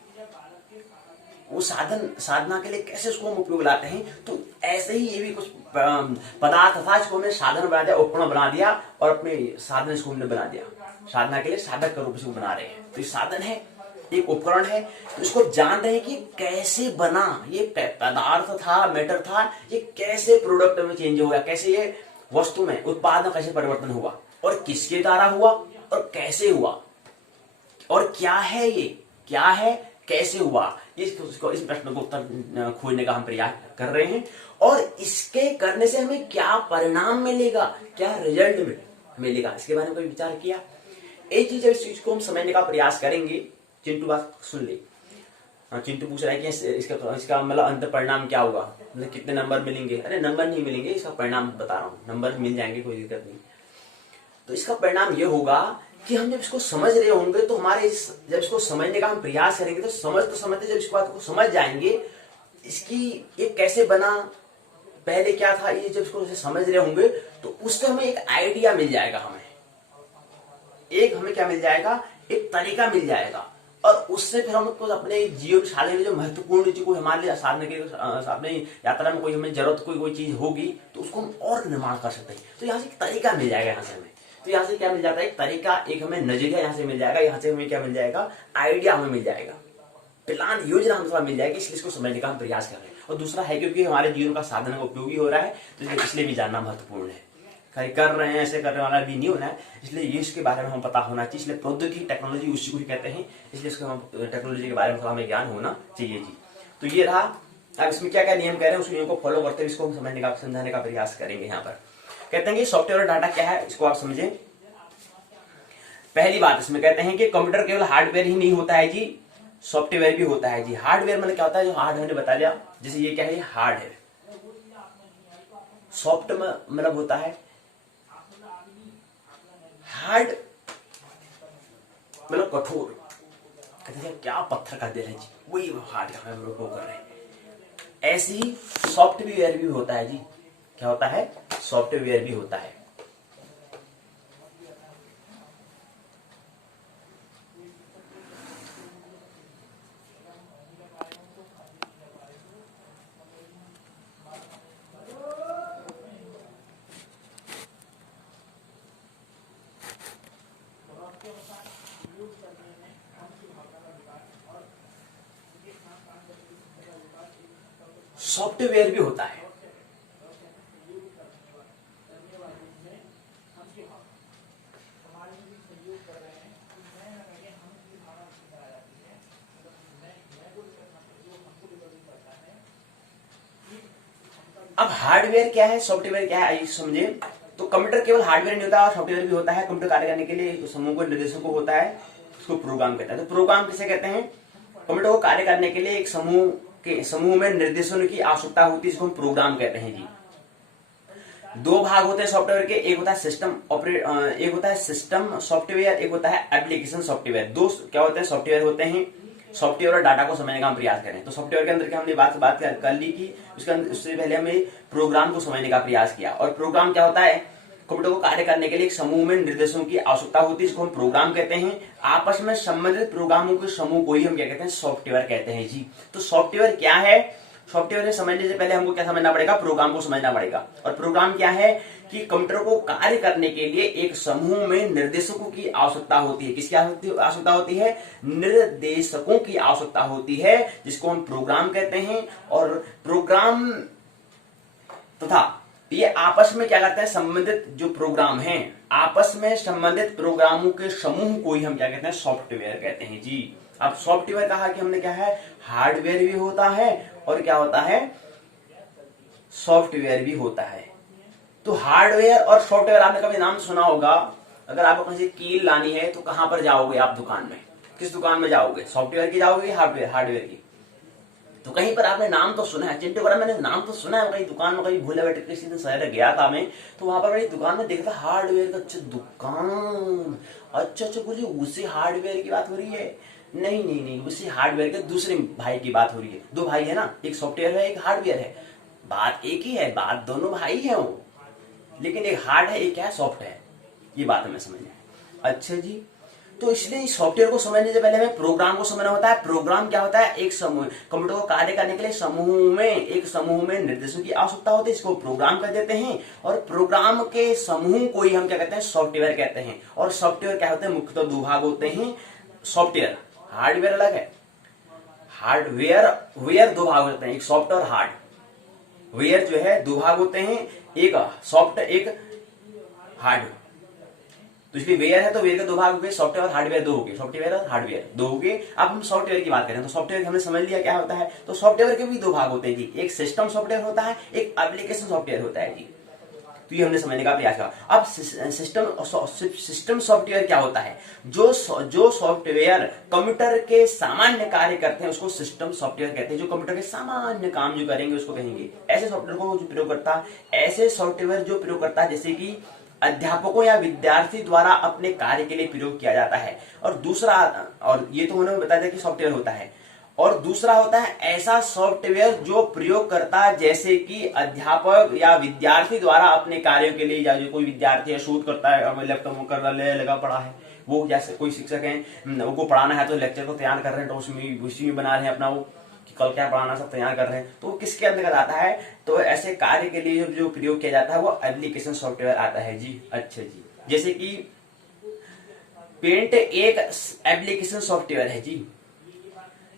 वो साधना के लिए कैसे उसको हम उपयोग लाते हैं। तो ऐसे ही ये भी कुछ पदार्थ था, इसको हमने साधन बना दिया, उपकरण बना दिया, और अपने साधन इसको हमने बना दिया। साधना के लिए साधक का रूप इसको बना रहे हैं। तो ये साधन है, एक उपकरण है, तो इसको जान रहे हैं कि कैसे बना, ये पदार्थ था, मैटर था, ये कैसे प्रोडक्ट में चेंज हो गया, कैसे ये वस्तु में, उत्पाद में कैसे परिवर्तन हुआ, और किसके द्वारा हुआ, और कैसे हुआ, और क्या है ये, क्या है, कैसे हुआ। इस प्रश्न को उत्तर खोजने का हम प्रयास कर रहे हैं, और इसके करने से हमें क्या परिणाम मिलेगा, क्या रिजल्ट मिलेगा, इसके बारे में कोई विचार किया। एक चीज, इस चीज को हम समझने का प्रयास करेंगे। चिंटू बात सुन ले। चिंटू पूछ रहा है कि इसका मतलब अंत परिणाम क्या होगा, मतलब कितने नंबर मिलेंगे। अरे नंबर नहीं मिलेंगे, इसका परिणाम बता रहा हूँ, नंबर मिल जाएंगे, कोई दिक्कत नहीं। तो इसका परिणाम ये होगा कि हम जब इसको समझ रहे होंगे तो हमारे जब इसको समझने का हम प्रयास करेंगे तो समझते जब इस बात को समझ जाएंगे, इसकी ये कैसे बना, पहले क्या था, ये जब इसको समझ रहे होंगे तो उससे हमें एक आइडिया मिल जाएगा, हमें क्या मिल जाएगा, एक तरीका मिल जाएगा, और उससे फिर हमको अपने जीवन साधने में जो महत्वपूर्ण चीज कोई हमारे लिए साधने के अपने यात्रा में कोई हमें जरूरत कोई चीज होगी तो उसको हम और निर्माण कर सकते हैं। तो यहाँ से एक तरीका मिल जाएगा, यहाँ से हमें, तो यहाँ से क्या मिल जाता है, एक तरीका, एक हमें नजरिया यहाँ से मिल जाएगा, यहाँ से हमें क्या मिल जाएगा, आइडिया हमें मिल जाएगा, प्लान, योजना हमसे मिल जाएगी। इसलिए इसको समझने का हम प्रयास कर रहे हैं। और दूसरा है क्योंकि हमारे जीवन का साधन उपयोगी हो रहा है, तो इसलिए भी जानना महत्वपूर्ण है। कर रहे हैं, ऐसे करने वाला भी नहीं होना है, इसलिए ये इसके बारे में हम पता होना चाहिए। इसलिए प्रौद्योगिकी, टेक्नोलॉजी उसी को ही कहते हैं, इसलिए इसको हम टेक्नोलॉजी के बारे में थोड़ा हमें ज्ञान होना चाहिए जी। तो ये रहा। अब इसमें क्या क्या नियम कह रहे हैं, उस नियम को फॉलो करते हुए इसको हम समझने का प्रयास करेंगे। यहाँ पर कहते हैं कि सॉफ्टवेयर और डाटा क्या है, इसको आप समझें। पहली बात इसमें कहते हैं कि कंप्यूटर केवल हार्डवेयर ही नहीं होता है जी, सॉफ्टवेयर भी होता है जी। हार्डवेयर मतलब क्या होता है, जो हार्ड मैंने बता दिया, जैसे ये क्या है, ये हार्ड है। सॉफ्ट मतलब होता है हार्ड, मतलब कठोर। कहते हैं क्या पत्थर का दिल है जी, वही हार्ड का हम लोग कर रहे हैं। ऐसे ही सॉफ्टवेयर भी होता है जी। क्या होता है, सॉफ्टवेयर भी होता है। सॉफ्टवेयर भी होता है। अब हार्डवेयर क्या है, सॉफ्टवेयर क्या है, आइए समझे। तो कंप्यूटर केवल हार्डवेयर नहीं होता, सॉफ्टवेयर भी होता है। कंप्यूटर कार्य करने के लिए समूह को निर्देशों को होता है, उसको प्रोग्राम कहता है। तो प्रोग्राम किसे कहते हैं, कंप्यूटर को कार्य करने के लिए एक समूह में निर्देशों की आवश्यकता होती है, इसको हम प्रोग्राम कहते हैं जी। दो भाग होते हैं सॉफ्टवेयर के, एक होता है सिस्टम सॉफ्टवेयर, एक होता है एप्लीकेशन सॉफ्टवेयर। दो क्या होते हैं, सॉफ्टवेयर होते हैं। सॉफ्टवेयर और डाटा को समझने का हम प्रयास करें तो सॉफ्टवेयर के अंदर क्या हमने बात कर ली कि उससे पहले हमें प्रोग्राम को समझने का प्रयास किया। और प्रोग्राम क्या होता है, कंप्यूटर को कार्य करने के लिए एक समूह में निर्देशों की आवश्यकता होती है, इसको हम प्रोग्राम कहते हैं। आपस में संबंधित प्रोग्रामों के समूह को ही हम क्या कहते हैं, सॉफ्टवेयर कहते हैं जी। तो सॉफ्टवेयर क्या है, सॉफ्टवेयर समझने से पहले हमको क्या समझना पड़ेगा, प्रोग्राम को समझना पड़ेगा। और प्रोग्राम क्या है कि कंप्यूटर को कार्य करने के लिए एक समूह में निर्देशकों की आवश्यकता होती है। किसकी आवश्यकता होती है, निर्देशकों की आवश्यकता होती है, जिसको हम प्रोग्राम कहते हैं। और प्रोग्राम तथा ये आपस में क्या करते हैं, संबंधित जो प्रोग्राम हैं, आपस में संबंधित प्रोग्रामों के समूह को ही हम क्या कहते हैं, सॉफ्टवेयर कहते हैं जी। अब सॉफ्टवेयर कहा कि हमने क्या है, हार्डवेयर भी होता है और क्या होता है, सॉफ्टवेयर भी होता है। तो हार्डवेयर और सॉफ्टवेयर आपने कभी नाम सुना होगा। अगर आपको कहीं से कील लानी है तो कहां पर जाओगे आप, दुकान में, किस दुकान में जाओगे, सॉफ्टवेयर की जाओगे या हार्डवेयर की। तो कहीं पर आपने नाम तो सुना है, चिंटू बड़ा मैंने नाम तो सुना है, कहीं दुकान में कहीं भूले बैठे किसी दिन शहर गया था मैं, तो वहां पर मेरी दुकान में देखा था हार्डवेयर का। अच्छा दुकान, अच्छा बोलिए उसी हार्डवेयर की बात हो रही है। नहीं, उसी हार्डवेयर के दूसरे भाई की बात हो रही है। दो भाई है ना, एक सॉफ्टवेयर है एक हार्डवेयर है, बात एक ही है, बात दोनों भाई है वो, लेकिन एक हार्ड है एक क्या है, सॉफ्ट है। ये बात हमें समझना है। अच्छा जी, तो इसलिए सॉफ्टवेयर को समझने से पहले हमें प्रोग्राम को समझना होता है। प्रोग्राम क्या होता है? एक समूह, कंप्यूटर को कार्य करने के लिए एक समूह में निर्देशों की आवश्यकता होती है, इसको प्रोग्राम कर देते हैं। और प्रोग्राम के समूह को ही हम क्या कहते हैं? सॉफ्टवेयर कहते हैं। और सॉफ्टवेयर क्या होते हैं? मुख्यतः दो भाग होते हैं सॉफ्टवेयर। हार्डवेयर अलग है, वेयर दो भाग होते हैं, एक सॉफ्ट और हार्ड। वेयर जो है दो भाग होते हैं, एक सॉफ्ट एक हार्ड। तो इसलिए वेयर है तो वेयर के दो भाग हो गए, सॉफ्टवेयर और हार्डवेयर दो हो गए, सॉफ्टवेयर और हार्डवेयर दो हो गए। अब हम सॉफ्टवेयर की बात करें तो सॉफ्टवेयर हमने समझ लिया क्या होता है। तो सॉफ्टवेयर के भी दो भाग होते हैं जी, एक सिस्टम सॉफ्टवेयर होता है, एक एप्लीकेशन सॉफ्टवेयर होता है जी। तो ये हमने समझने का प्रयास किया। अब सिस्टम सॉफ्टवेयर क्या होता है? जो सॉफ्टवेयर कंप्यूटर के सामान्य कार्य करते हैं उसको सिस्टम सॉफ्टवेयर कहते हैं। जो कंप्यूटर के सामान्य काम जो करेंगे उसको कहेंगे। ऐसे सॉफ्टवेयर को जो प्रयोग करता, ऐसे सॉफ्टवेयर जो प्रयोग करता जैसे कि अध्यापकों या विद्यार्थी द्वारा अपने कार्य के लिए प्रयोग किया जाता है। और दूसरा, और ये तो उन्होंने बताया था कि सॉफ्टवेयर होता है, और दूसरा होता है ऐसा सॉफ्टवेयर जो प्रयोग करता जैसे कि अध्यापक या विद्यार्थी द्वारा अपने कार्यों के लिए, या जो कोई विद्यार्थी है शोध करता है और लैपटॉप में कर लगा पड़ा है, वो जैसे कोई शिक्षक है उनको पढ़ाना है तो लेक्चर को तैयार कर रहे हैं, तो उसी में बना रहे हैं अपना वो कि कल क्या पढ़ाना सब तैयार कर रहे हैं, तो वो किसके अंतर्गत आता है? तो ऐसे कार्य के लिए जो प्रयोग किया जाता है वो एप्लीकेशन सॉफ्टवेयर आता है जी। अच्छा जी, जैसे कि पेंट एक एप्लीकेशन सॉफ्टवेयर है जी।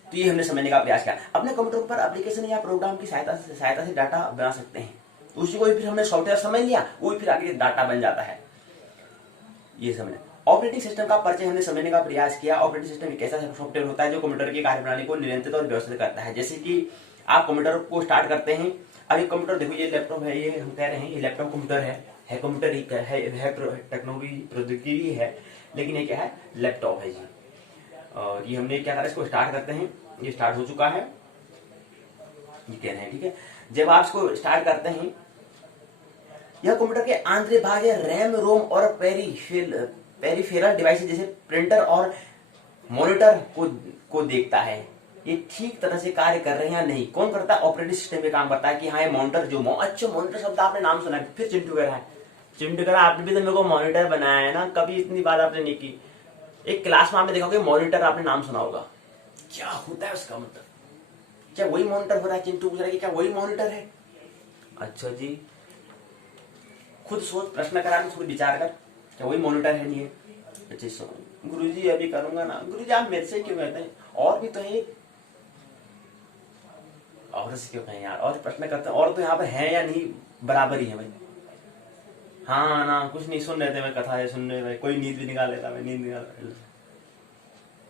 तो ये हमने समझने का प्रयास किया। अपने कंप्यूटर पर एप्लीकेशन या प्रोग्राम की सहायता से डाटा बना सकते हैं, उसी को फिर हमने सॉफ्टवेयर समझ लिया, वो फिर आगे डाटा बन जाता है। ये समझना। ऑपरेटिंग सिस्टम का परिचय हमने समझने का प्रयास किया। ऑपरेटिंग सिस्टम एक ऐसा सॉफ्टवेयर होता है जो कंप्यूटर की कार्यप्रणाली को नियंत्रित और व्यवस्थित करता है। जैसे कि आप कंप्यूटर को स्टार्ट करते हैं, अब ये कंप्यूटर देखो, ये लैपटॉप है, ये हम कह रहे हैं ये लैपटॉप कंप्यूटर है कंप्यूटर ही है टेक्नोलॉजी प्रौद्योगिकी है, लेकिन ये क्या है? लैपटॉप है जी। और ये हमने क्या करा, इसको स्टार्ट करते हैं, ये स्टार्ट हो चुका है, ये कह रहे हैं ठीक है। जब आप इसको स्टार्ट करते हैं, यह कंप्यूटर के आंतरिक भाग है, रैम रोम और पेरिफेरल डिवाइस जैसे प्रिंटर और मॉनिटर को देखता है ये ठीक तरह से कार्य कर रहे हैं या नहीं। कौन करता है? ऑपरेटिंग सिस्टम पे काम करता है कि हाँ ये मॉनिटर जो अच्छा मॉनिटर शब्द आपने नाम सुना है, फिर चिंटू कह रहा है, चिंटू कह रहा है आपने भी तो मेरे को मॉनिटर बनाया है ना, कभी इतनी बात आपने नहीं की। एक क्लास में आपने देखा होगा मॉनिटर, आपने नाम सुना होगा, क्या होता है उसका मतलब? क्या वही मॉनिटर हो रहा है? चिंटू पूछ रहा है कि क्या वही मॉनिटर है? अच्छा जी, खुद सोच, प्रश्न करा, खुद विचार कर, क्या वही मॉनिटर है? नहीं है? अच्छा गुरुजी अभी करूंगा ना। गुरुजी आप मेरे से क्यों कहते हैं? और भी तो है, और से क्यों कहें यार, और प्रश्न करते हैं, और तो यहाँ पर है या नहीं बराबर ही है भाई। हाँ ना, कुछ नहीं सुन रहे थे, मैं कथा है सुन रहे भाई, कोई नींद भी निकाल लेता, मैं नींद निकाल,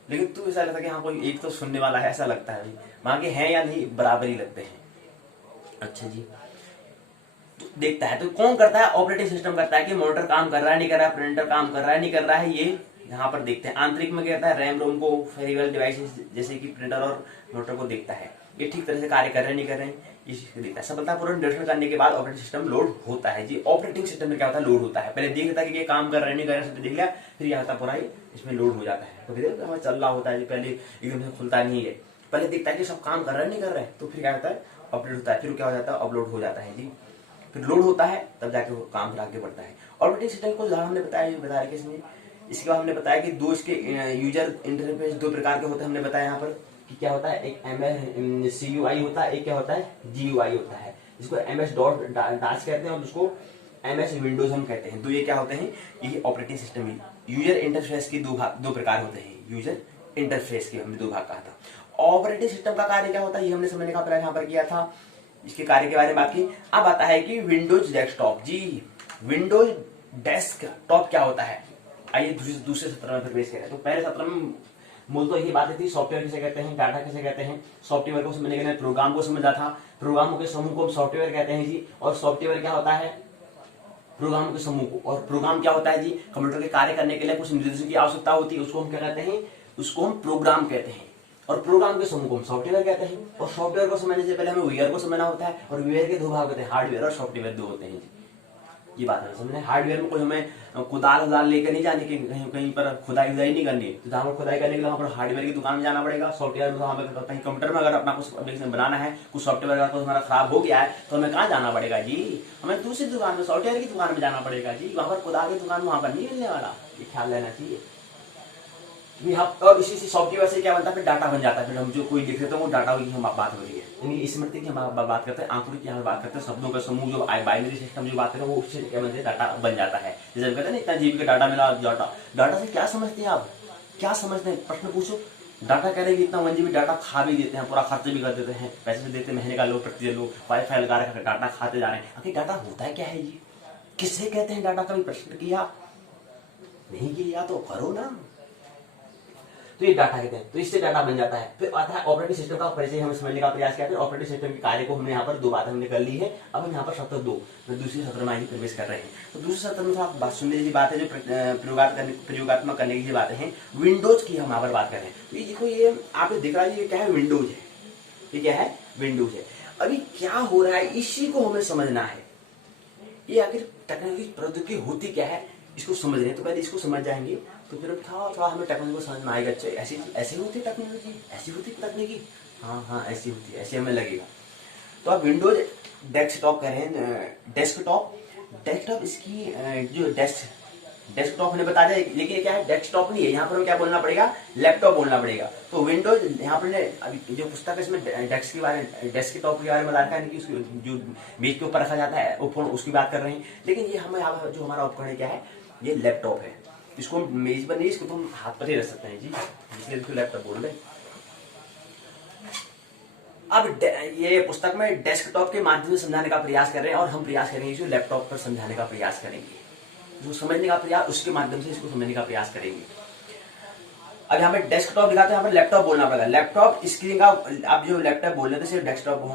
लेकिन तू ऐसा लगता है कि हाँ कोई एक तो सुनने वाला है, ऐसा लगता है भाई। वहां के हैं या नहीं बराबर ही लगते हैं। अच्छा जी, तो देखता है, तो कौन करता है? ऑपरेटिंग सिस्टम करता है कि मॉनिटर काम कर रहा है नहीं कर रहा है, प्रिंटर काम कर रहा है नहीं कर रहा है, ये यहाँ पर देखते हैं। आंतरिक में क्या करता है? रैम रोम को, पेरिफेरल डिवाइसेस जैसे कि प्रिंटर और मॉनिटर को देखता है, ये ठीक तरह से कार्य कर रहे हैं नहीं कर रहे हैं, ये चीज देखता है। सफलतापूर्वक निरीक्षण करने के बाद ऑपरेटिंग सिस्टम लोड होता है जी। ऑपरेटिंग सिस्टम में क्या होता है? लोड होता है। पहले देख लेता है कि ये काम कर रहे हैं नहीं कर रहे हैं, सब देख लिया, फिर यह होता पूरा ही इसमें लोड हो जाता है। तो फिर चल रहा होता है, पहले एकदम से खुलता नहीं है, पहले देखता है कि सब काम कर रहे हैं नहीं कर रहे हैं, तो फिर क्या होता है? अपडेट होता है, फिर क्या हो जाता है? अपलोड हो जाता है जी। फिर लोड होता है, तब जाके काम फिर आगे बढ़ता है। ऑपरेटिंग सिस्टम को हमने बताया, बता रहे इसमें। इसके बाद हमने बताया कि दो इसके यूजर इंटरफेस दो प्रकार के होते हैं। हमने बताया यहाँ पर कि क्या होता है, एक CUI होता है, एक क्या होता है? GUI होता है, जिसको MS DOS कहते हैं और उसको MS विंडोज हम कहते हैं। तो ये क्या होते हैं? ये ऑपरेटिंग सिस्टम है। यूजर इंटरफेस की दो प्रकार होते हैं। यूजर इंटरफेस के हमने दो भाग कहा था। ऑपरेटिंग सिस्टम का कार्य क्या होता है, ये हमने समझने का प्रयास यहाँ पर किया था। इसके कार्य के बारे में बात की। अब आता है कि विंडोज डेस्कटॉप जी। विंडोज डेस्कटॉप क्या होता है, आइए दूसरे सत्र में प्रवेश करें। तो पहले सत्र में मूल तो यही बातें थी, सॉफ्टवेयर किसे कहते हैं, डाटा किसे कहते हैं, सॉफ्टवेयर को समझने के लिए प्रोग्राम को समझा था, प्रोग्रामों के समूह को हम सॉफ्टवेयर कहते हैं जी। और सॉफ्टवेयर क्या होता है? प्रोग्रामों के समूह को। और प्रोग्राम क्या होता है जी? कंप्यूटर के कार्य करने के लिए कुछ निर्देशों की आवश्यकता होती है, उसको हम क्या कहते हैं? उसको हम प्रोग्राम कहते हैं। और प्रोग्राम के समूह को हम सॉफ्टवेयर कहते हैं। और सॉफ्टवेयर को समझने से पहले हमें वेयर को समझना होता है, और वेयर के दो भाग होते हैं, हार्डवेयर और सॉफ्टवेयर दो होते हैं। ये बात है समझने। हार्डवेयर में कोई हमें कुदाल लेकर नहीं जाने की, कहीं पर खुदाई नहीं करनी है, तो जहाँ पर खुदाई करने के लिए वहाँ पर हार्डवेयर की दुकान में जाना पड़ेगा। सॉफ्टवेयर में तो हमें कहीं कंप्यूटर में अगर अपना कुछ एप्लीकेशन बनाना है, कुछ सॉफ्टवेयर अगर हमारा खराब हो गया है, तो हमें कहाँ जाना पड़ेगा जी? हमें दूसरी दुकान में, सॉफ्टवेयर की दुकान में जाना पड़ेगा जी। वहाँ पर कुदाल की दुकान वहाँ पर नहीं मिलने वाला, ये ख्याल रहना चाहिए। और इसी से सॉफ्टवेयर से क्या बनता है, फिर डाटा बन जाता है। फिर हम जो कोई लिख रहे थे वो डाटा की हम बात हो रही है, यानी स्मृति की हम बात करते हैं, आंकड़ों की हम बात करते हैं, शब्दों का समूह जो बाइनरी सिस्टम जो बात करें वो उससे क्या बनते हैं, डाटा बन जाता है। जैसे हम कहते हैं ना इतना जीबी का डाटा मिला, डाटा से क्या समझते हैं आप, क्या समझते हैं, प्रश्न पूछो। डाटा कह रहे हैं इतना 1 GB डाटा खा भी देते हैं, पूरा खर्च भी कर देते हैं, पैसे भी देते हैं, महीने का लोग प्रतिदिन लोग वाईफाई लगा रहे हैं, डाटा खाते जा रहे हैं। आखिर डाटा होता है क्या है, ये किससे कहते हैं डाटा, कभी प्रश्न किया नहीं किया तो करो ना। तो ये डाटा कहते हैं, तो इससे डाटा बन जाता है। फिर आता है ऑपरेटिंग सिस्टम का परिचय हमें समझने का प्रयास किया। फिर ऑपरेटिंग सिस्टम के कार्य को हमने यहाँ पर 2 बातें हमने कर ली है। अब हम यहाँ पर सत्र 2 में दूसरे सत्र में ही प्रवेश कर रहे हैं। तो दूसरे सत्र में आप बात सुनने की बात है, जो प्रयोगात्मक करने की बातें हैं, विंडोज की हम यहाँ पर बात कर रहे हैं। तो ये देखो, ये आपको दिख रहा है, ये क्या है, विंडोज है। ये क्या है, विंडोज है। अभी क्या हो रहा है, इसी को हमें समझना है। ये आखिर टेक्नोलॉजी प्रौद्योगिकी होती क्या है, इसको समझ रहे हैं। तो पहले इसको समझ जाएंगे तो फिर थोड़ा हमें टेक्नोलॉजी को समझ में आएगा। अच्छा ऐसी होती है टेक्नोलॉजी, ऐसी होती है तकनीकी, हाँ ऐसी होती है, ऐसे हमें लगेगा। तो आप विंडोज डेस्कटॉप करें, डेस्कटॉप इसकी जो डेस्कटॉप हमने बता दिया, लेकिन क्या है, डेस्कटॉप नहीं है। यहाँ पर हमें क्या बोलना पड़ेगा, लैपटॉप बोलना पड़ेगा। तो विंडोज यहाँ पर अभी जो पुस्तक है इसमें डेस्कटॉप के बारे में रखा है कि जो मेज के ऊपर रखा जाता है उपकरण, उसकी बात कर रहे हैं। लेकिन ये हमें जो हमारा उपकरण क्या है, ये लैपटॉप है। इसको हम मेज पर नहीं, इसको तुम हाथ पर ही रख सकते हैं जी, इसलिए इसको लैपटॉप बोल रहे हैं। अब ये पुस्तक में डेस्कटॉप के माध्यम से समझाने का प्रयास कर रहे हैं, और हम प्रयास करेंगे इसको लैपटॉप पर समझाने का प्रयास करेंगे। जो समझने का प्रयास, उसके माध्यम से इसको समझने का प्रयास करेंगे। अब यहाँ पे डेस्कटॉप लिखा था, यहाँ पर लैपटॉप बोलना पड़ेगा। लैपटॉप स्क्रीन का, आप जो लैपटॉप बोल रहे थे सिर्फ डेस्कटॉप बोल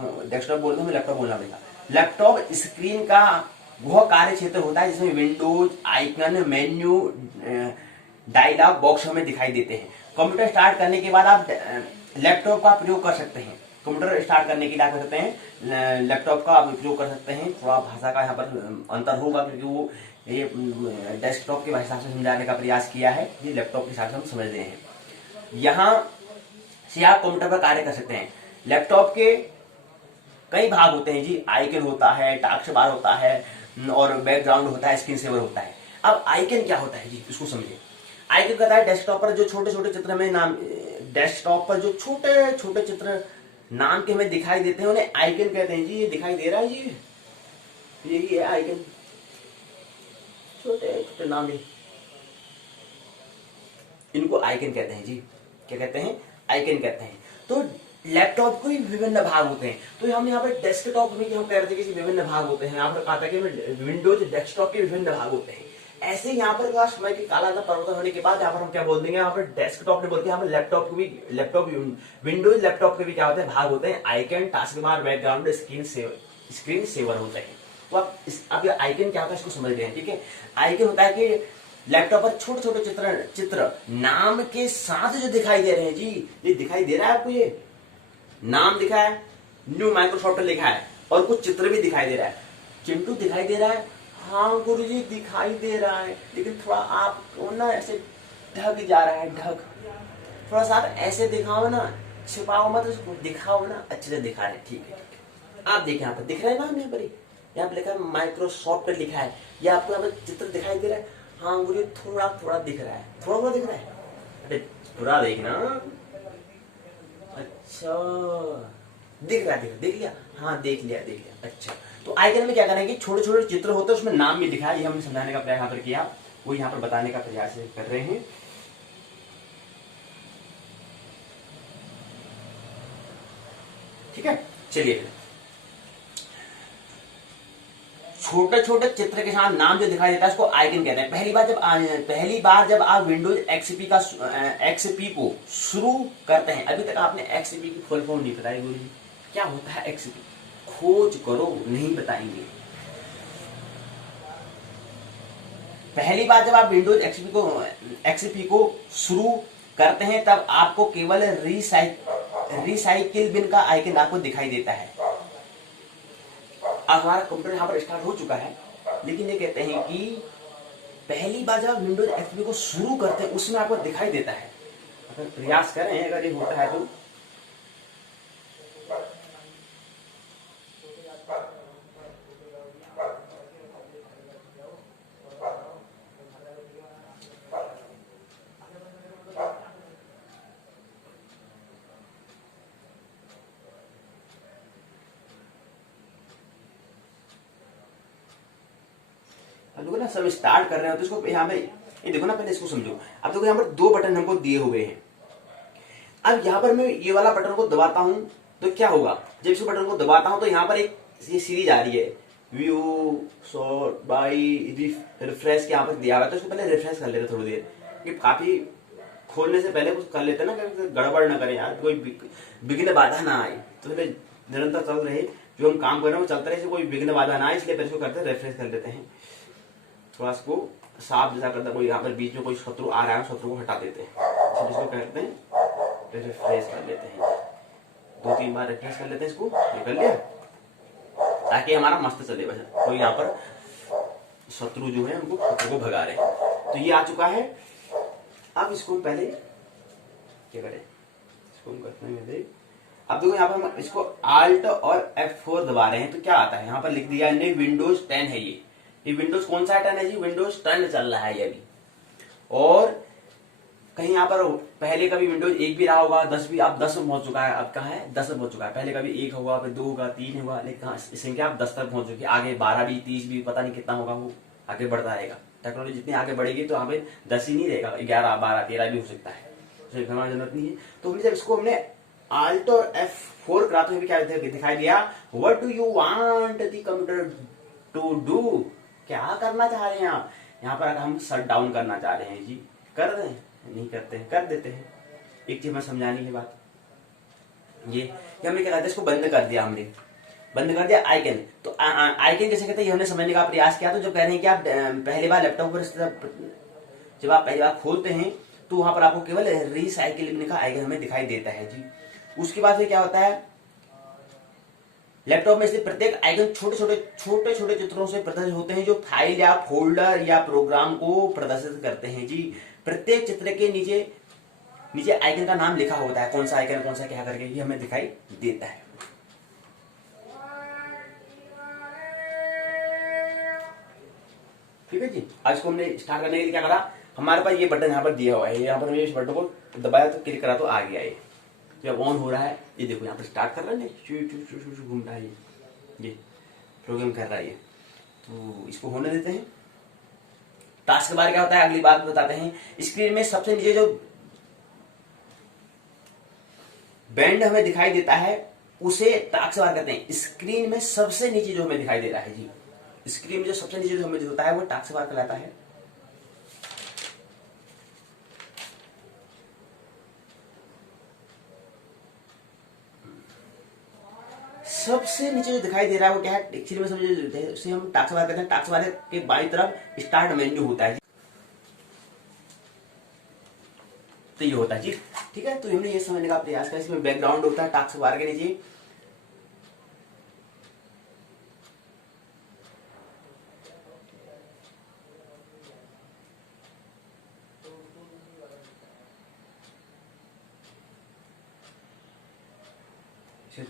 रहे हैं, लैपटॉप बोलना पड़ेगा। लैपटॉप स्क्रीन का वह कार्य क्षेत्र होता है जिसमें windows, icon, menu, dialog box हमें दिखाई देते हैं। कंप्यूटर स्टार्ट करने के बाद आप लैपटॉप का प्रयोग कर सकते हैं। कंप्यूटर स्टार्ट करने के लिए क्या कर सकते हैं, लैपटॉप का आप उपयोग कर सकते हैं। थोड़ा भाषा का यहाँ पर अंतर होगा, क्योंकि वो ये डेस्कटॉप के भाषा से समझाने का प्रयास किया है, ये लैपटॉप के हिसाब से हम समझ रहे हैं। यहाँ से आप कंप्यूटर पर कार्य कर सकते हैं। लैपटॉप के कई भाग होते हैं जी, आइकन होता है, टास्क बार होता है, और बैकग्राउंड होता है, स्क्रीन सेवर होता है। अब आइकन क्या होता है जी, इसको समझिए। आइकन कहता है डेस्कटॉप पर जो छोटे छोटे चित्र में नाम, डेस्कटॉप पर जो छोटे छोटे चित्र नाम के हमें दिखाई देते हैं, उन्हें आइकन कहते हैं जी। ये दिखाई दे रहा है जी, यही है आइकन, छोटे छोटे नाम है, इनको आइकन कहते हैं जी। क्या कहते हैं, आइकन कहते हैं। तो लैपटॉप के विभिन्न भाग होते हैं। तो हम यहाँ पर डेस्कटॉप में हम कह रहे थे कि विभिन्न भाग होते हैं, यहाँ पर कहा था कि विंडोज डेस्कटॉप के विभिन्न भाग होते हैं। ऐसे यहाँ पर समय के कालांतर परिवर्तन होने के बाद यहाँ पर हम क्या बोल देंगे, यहाँ पर डेस्कटॉप नहीं बोलते, यहाँ पर लैपटॉप विंडोज लैपटॉप के भी क्या होते हैं, भाग होते हैं। Icon, task bar, background, screen saver होते हैं। तो आप ये आइकन क्या होता है इसको समझ रहे हैं, ठीक है। आइकन होता है कि लैपटॉप पर छोटे छोटे चित्र नाम के साथ जो दिखाई दे रहे हैं जी, ये दिखाई दे रहा है आपको, ये नाम दिखा है, न्यू माइक्रोसॉफ्ट लिखा है, और कुछ चित्र भी दिखाई दे रहा है। चिंटू दिखाई दे रहा है, हाँ गुरुजी दिखाई दे रहा है, लेकिन थोड़ा आप ना ऐसे ढक जा रहा है, ढक थोड़ा सा आप ऐसे दिखाओ ना, छिपाओ मत, उसको दिखाओ ना, अच्छे से दिखा रहे हैं, ठीक है। आप देखें यहाँ पर दिख रहा है नाम, यहाँ पर यहाँ पे लिखा है माइक्रोसॉफ्ट लिखा है, या आपको यहाँ पर चित्र दिखाई दे रहा है, हाँ गुरुजी थोड़ा थोड़ा दिख रहा है, थोड़ा थोड़ा दिख रहा है, अरे पूरा देखना, अच्छा दिख रहा है, देख लिया, हाँ देख लिया। अच्छा, तो आइकन में क्या करेंगे, छोटे छोटे चित्र होते हैं, उसमें नाम भी लिखा है, ये हमने समझाने का प्रयास यहाँ पर किया, वो यहाँ पर बताने का प्रयास कर रहे हैं। ठीक है, चलिए। छोटे छोटे चित्र के साथ नाम जो दिखाई देता है उसको आइकन कहते हैं। पहली बार जब आप विंडोज एक्सपी को शुरू करते हैं, अभी तक आपने एक्सपी की फुल फॉर्म नहीं बताई गुरुजी, क्या होता है एक्सपी, खोज करो, नहीं बताएंगे। पहली बार जब आप विंडोज एक्सपी को शुरू करते हैं, तब आपको केवल रिसाइकिल बिन का आइकन आपको दिखाई देता है। अब हमारा कंप्यूटर यहाँ पर स्टार्ट हो चुका है, लेकिन ये कहते हैं कि पहली बार जब विंडोज एक्सपी को शुरू करते हैं उसमें आपको दिखाई देता है। अगर प्रयास करें, अगर ये होता है तो अब देखो ना सब स्टार्ट कर रहे हो तो इसको यहाँ पे ये देखो ना, पहले इसको समझो। अब देखो यहाँ पर 2 बटन हमको दिए हुए हैं। अब यहाँ पर मैं ये वाला बटन को दबाता हूँ तो क्या होगा, जब इस बटन को दबाता हूँ तो यहाँ पर एक ये सीरीज आ रही है, व्यू शॉर्ट बाई रिफ्रेश के यहाँ पर दिया हुआ है। तो इसको पहले रिफ्रेश कर लेते थोड़ी देर, ये काफी खोलने से पहले कुछ कर लेते ना, गड़बड़ ना करें यार, कोई विघ्न बाधा ना आए, तो निरंतर चल रहे जो हम काम कर रहे हैं वो चलता रहे, कोई विघ्न बाधा ना आए, इसलिए पहले इसको करते हैं रेफ्रेश कर लेते हैं। थोड़ा इसको साफ जैसा करता, कोई यहाँ पर बीच में कोई शत्रु आ रहा है, शत्रु को हटा देते हैं, इसको करते हैं रिफ्रेश कर लेते हैं, 2-3 बार रिफ्रेश कर लेते हैं इसको, ये कर लिया ताकि हमारा मस्त चले। बस कोई यहाँ पर शत्रु जो है हमको शत्रु को भगा रहे हैं, तो ये आ चुका है। अब इसको पहले क्या करें, इसको हम करते हैं, अब देखो यहाँ पर हम इसको Alt और F4 दबा रहे हैं तो क्या आता है, यहाँ पर लिख दिया है विंडोज 10 है। ये विंडोज कौन सा 10 है जी, विंडोज 10 चल रहा है ये अभी। और कहीं यहाँ पर पहले कभी विंडोज 1 भी रहा होगा, 10 भी, अब 10 पहुंच चुका है, अब कहाँ है 10 पहुंच चुका है। पहले कभी 1 होगा, फिर 2 होगा, 3 होगा, लेकिन संख्या अब 10 तक पहुंच चुकी है। आगे 12 भी, 30 भी, पता नहीं कितना होगा, वो आगे बढ़ता रहेगा। टेक्नोलॉजी जितनी आगे बढ़ेगी तो यहाँ पे 10 ही नहीं रहेगा, 11, 12, 13 भी हो सकता है, उसे घबराने की जरूरत नहीं है। तो जब इसको हमने Alt और F4 करा तो क्या दिखाई दिया, what do you want the computer to do, क्या करना चाह रहे हैं आप। यहाँ पर हम शट डाउन करना चाह रहे हैं जी, कर रहे हैं, नहीं करते हैं, कर देते हैं। एक चीज मैं समझाने की बात, ये हमने क्या करते इसको बंद कर दिया, हमने बंद कर दिया आइकन। तो आइकन कैसे कहते हैं ये हमने समझने का प्रयास किया। तो जब कह रहे हैं कि आप पहली बार लैपटॉप पर जब आप पहली बार खोलते हैं तो वहां पर आपको केवल रीसाइकिल लिखने का आइकन हमें दिखाई देता है जी। उसके बाद फिर क्या होता है, लैपटॉप में इसलिए प्रत्येक आइकन छोटे छोटे चित्रों से प्रदर्शित होते हैं, जो फाइल या फोल्डर या प्रोग्राम को प्रदर्शित करते हैं जी। प्रत्येक चित्र के नीचे आइकन का नाम लिखा होता है, कौन सा आइकन कौन सा क्या करके ये हमें दिखाई देता है। ठीक है जी। आज इसको हमने स्टार्ट करने के लिए क्या करा, हमारे पास ये बटन यहाँ पर दिया हुआ है, यहाँ पर हमने इस बटन को दबाया तो क्लिक करा तो आ गया ये। जब ऑन हो रहा है ये देखो यहाँ पर स्टार्ट कर रहा है, घूम रहा है ये प्रोग्राम कर रहा है ये। तो इसको होने देते हैं। टास्क के बारे क्या होता है अगली बात बताते हैं। स्क्रीन में सबसे नीचे जो बैंड हमें दिखाई देता है उसे टास्क बार कहते हैं। स्क्रीन में सबसे नीचे जो हमें दिखाई दे रहा है जी, स्क्रीन में जो सबसे नीचे जो हमें होता है वो टास्क बार कहलाता है। सबसे नीचे जो दिखाई दे रहा है वो क्या है, एक्चुअली में समझे उसे हम टास्क बार कहते हैं। टास्क बार के बाईं तरफ स्टार्ट मेन्यू होता है, तो ये होता है जी। ठीक है, तो हमने ये समझने का प्रयास किया। इसमें बैकग्राउंड होता है टास्क बार के नीचे,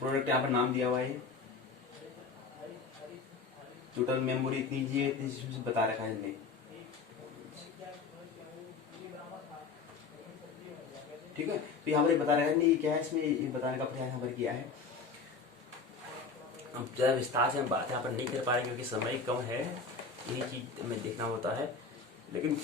प्रोडक्ट यहाँ पर नाम दिया हुआ है, टोटल मेमोरी इतनी जी इतनी बता रखा है इसमें। ठीक है, तो यहाँ पर बता रहा है नहीं क्या है, इसमें ये बताने का प्रयास यहाँ पर किया है। अब ज्यादा विस्तार से हम बात यहाँ पर नहीं कर पा रहे क्योंकि समय कम है, यही चीज हमें देखना होता है। लेकिन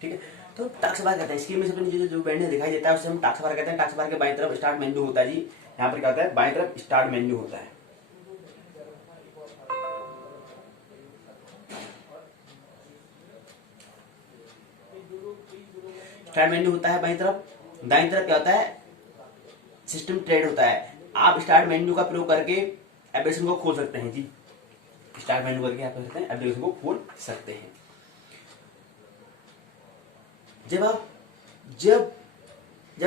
ठीक है, तो टास्क बार कहते हैं। स्क्रीन में सबसे नीचे जो बैंड दिखाई देता है उसे हम टास्क बार कहते हैं। टास्क बार के बाईं तरफ स्टार्ट मेन्यू होता है जी। यहाँ पर क्या होता है, बाईं तरफ स्टार्ट मेन्यू होता है। स्टार्ट मेन्यू होता है बाईं तरफ। दाईं तरफ क्या होता है, सिस्टम ट्रेड होता है। आप स्टार्ट मेन्यू का प्रयोग करके एप्लीकेशन को खोल सकते हैं जी। स्टार्ट मेन्यू करके आप एप्लीकेशन को खोल सकते हैं। जब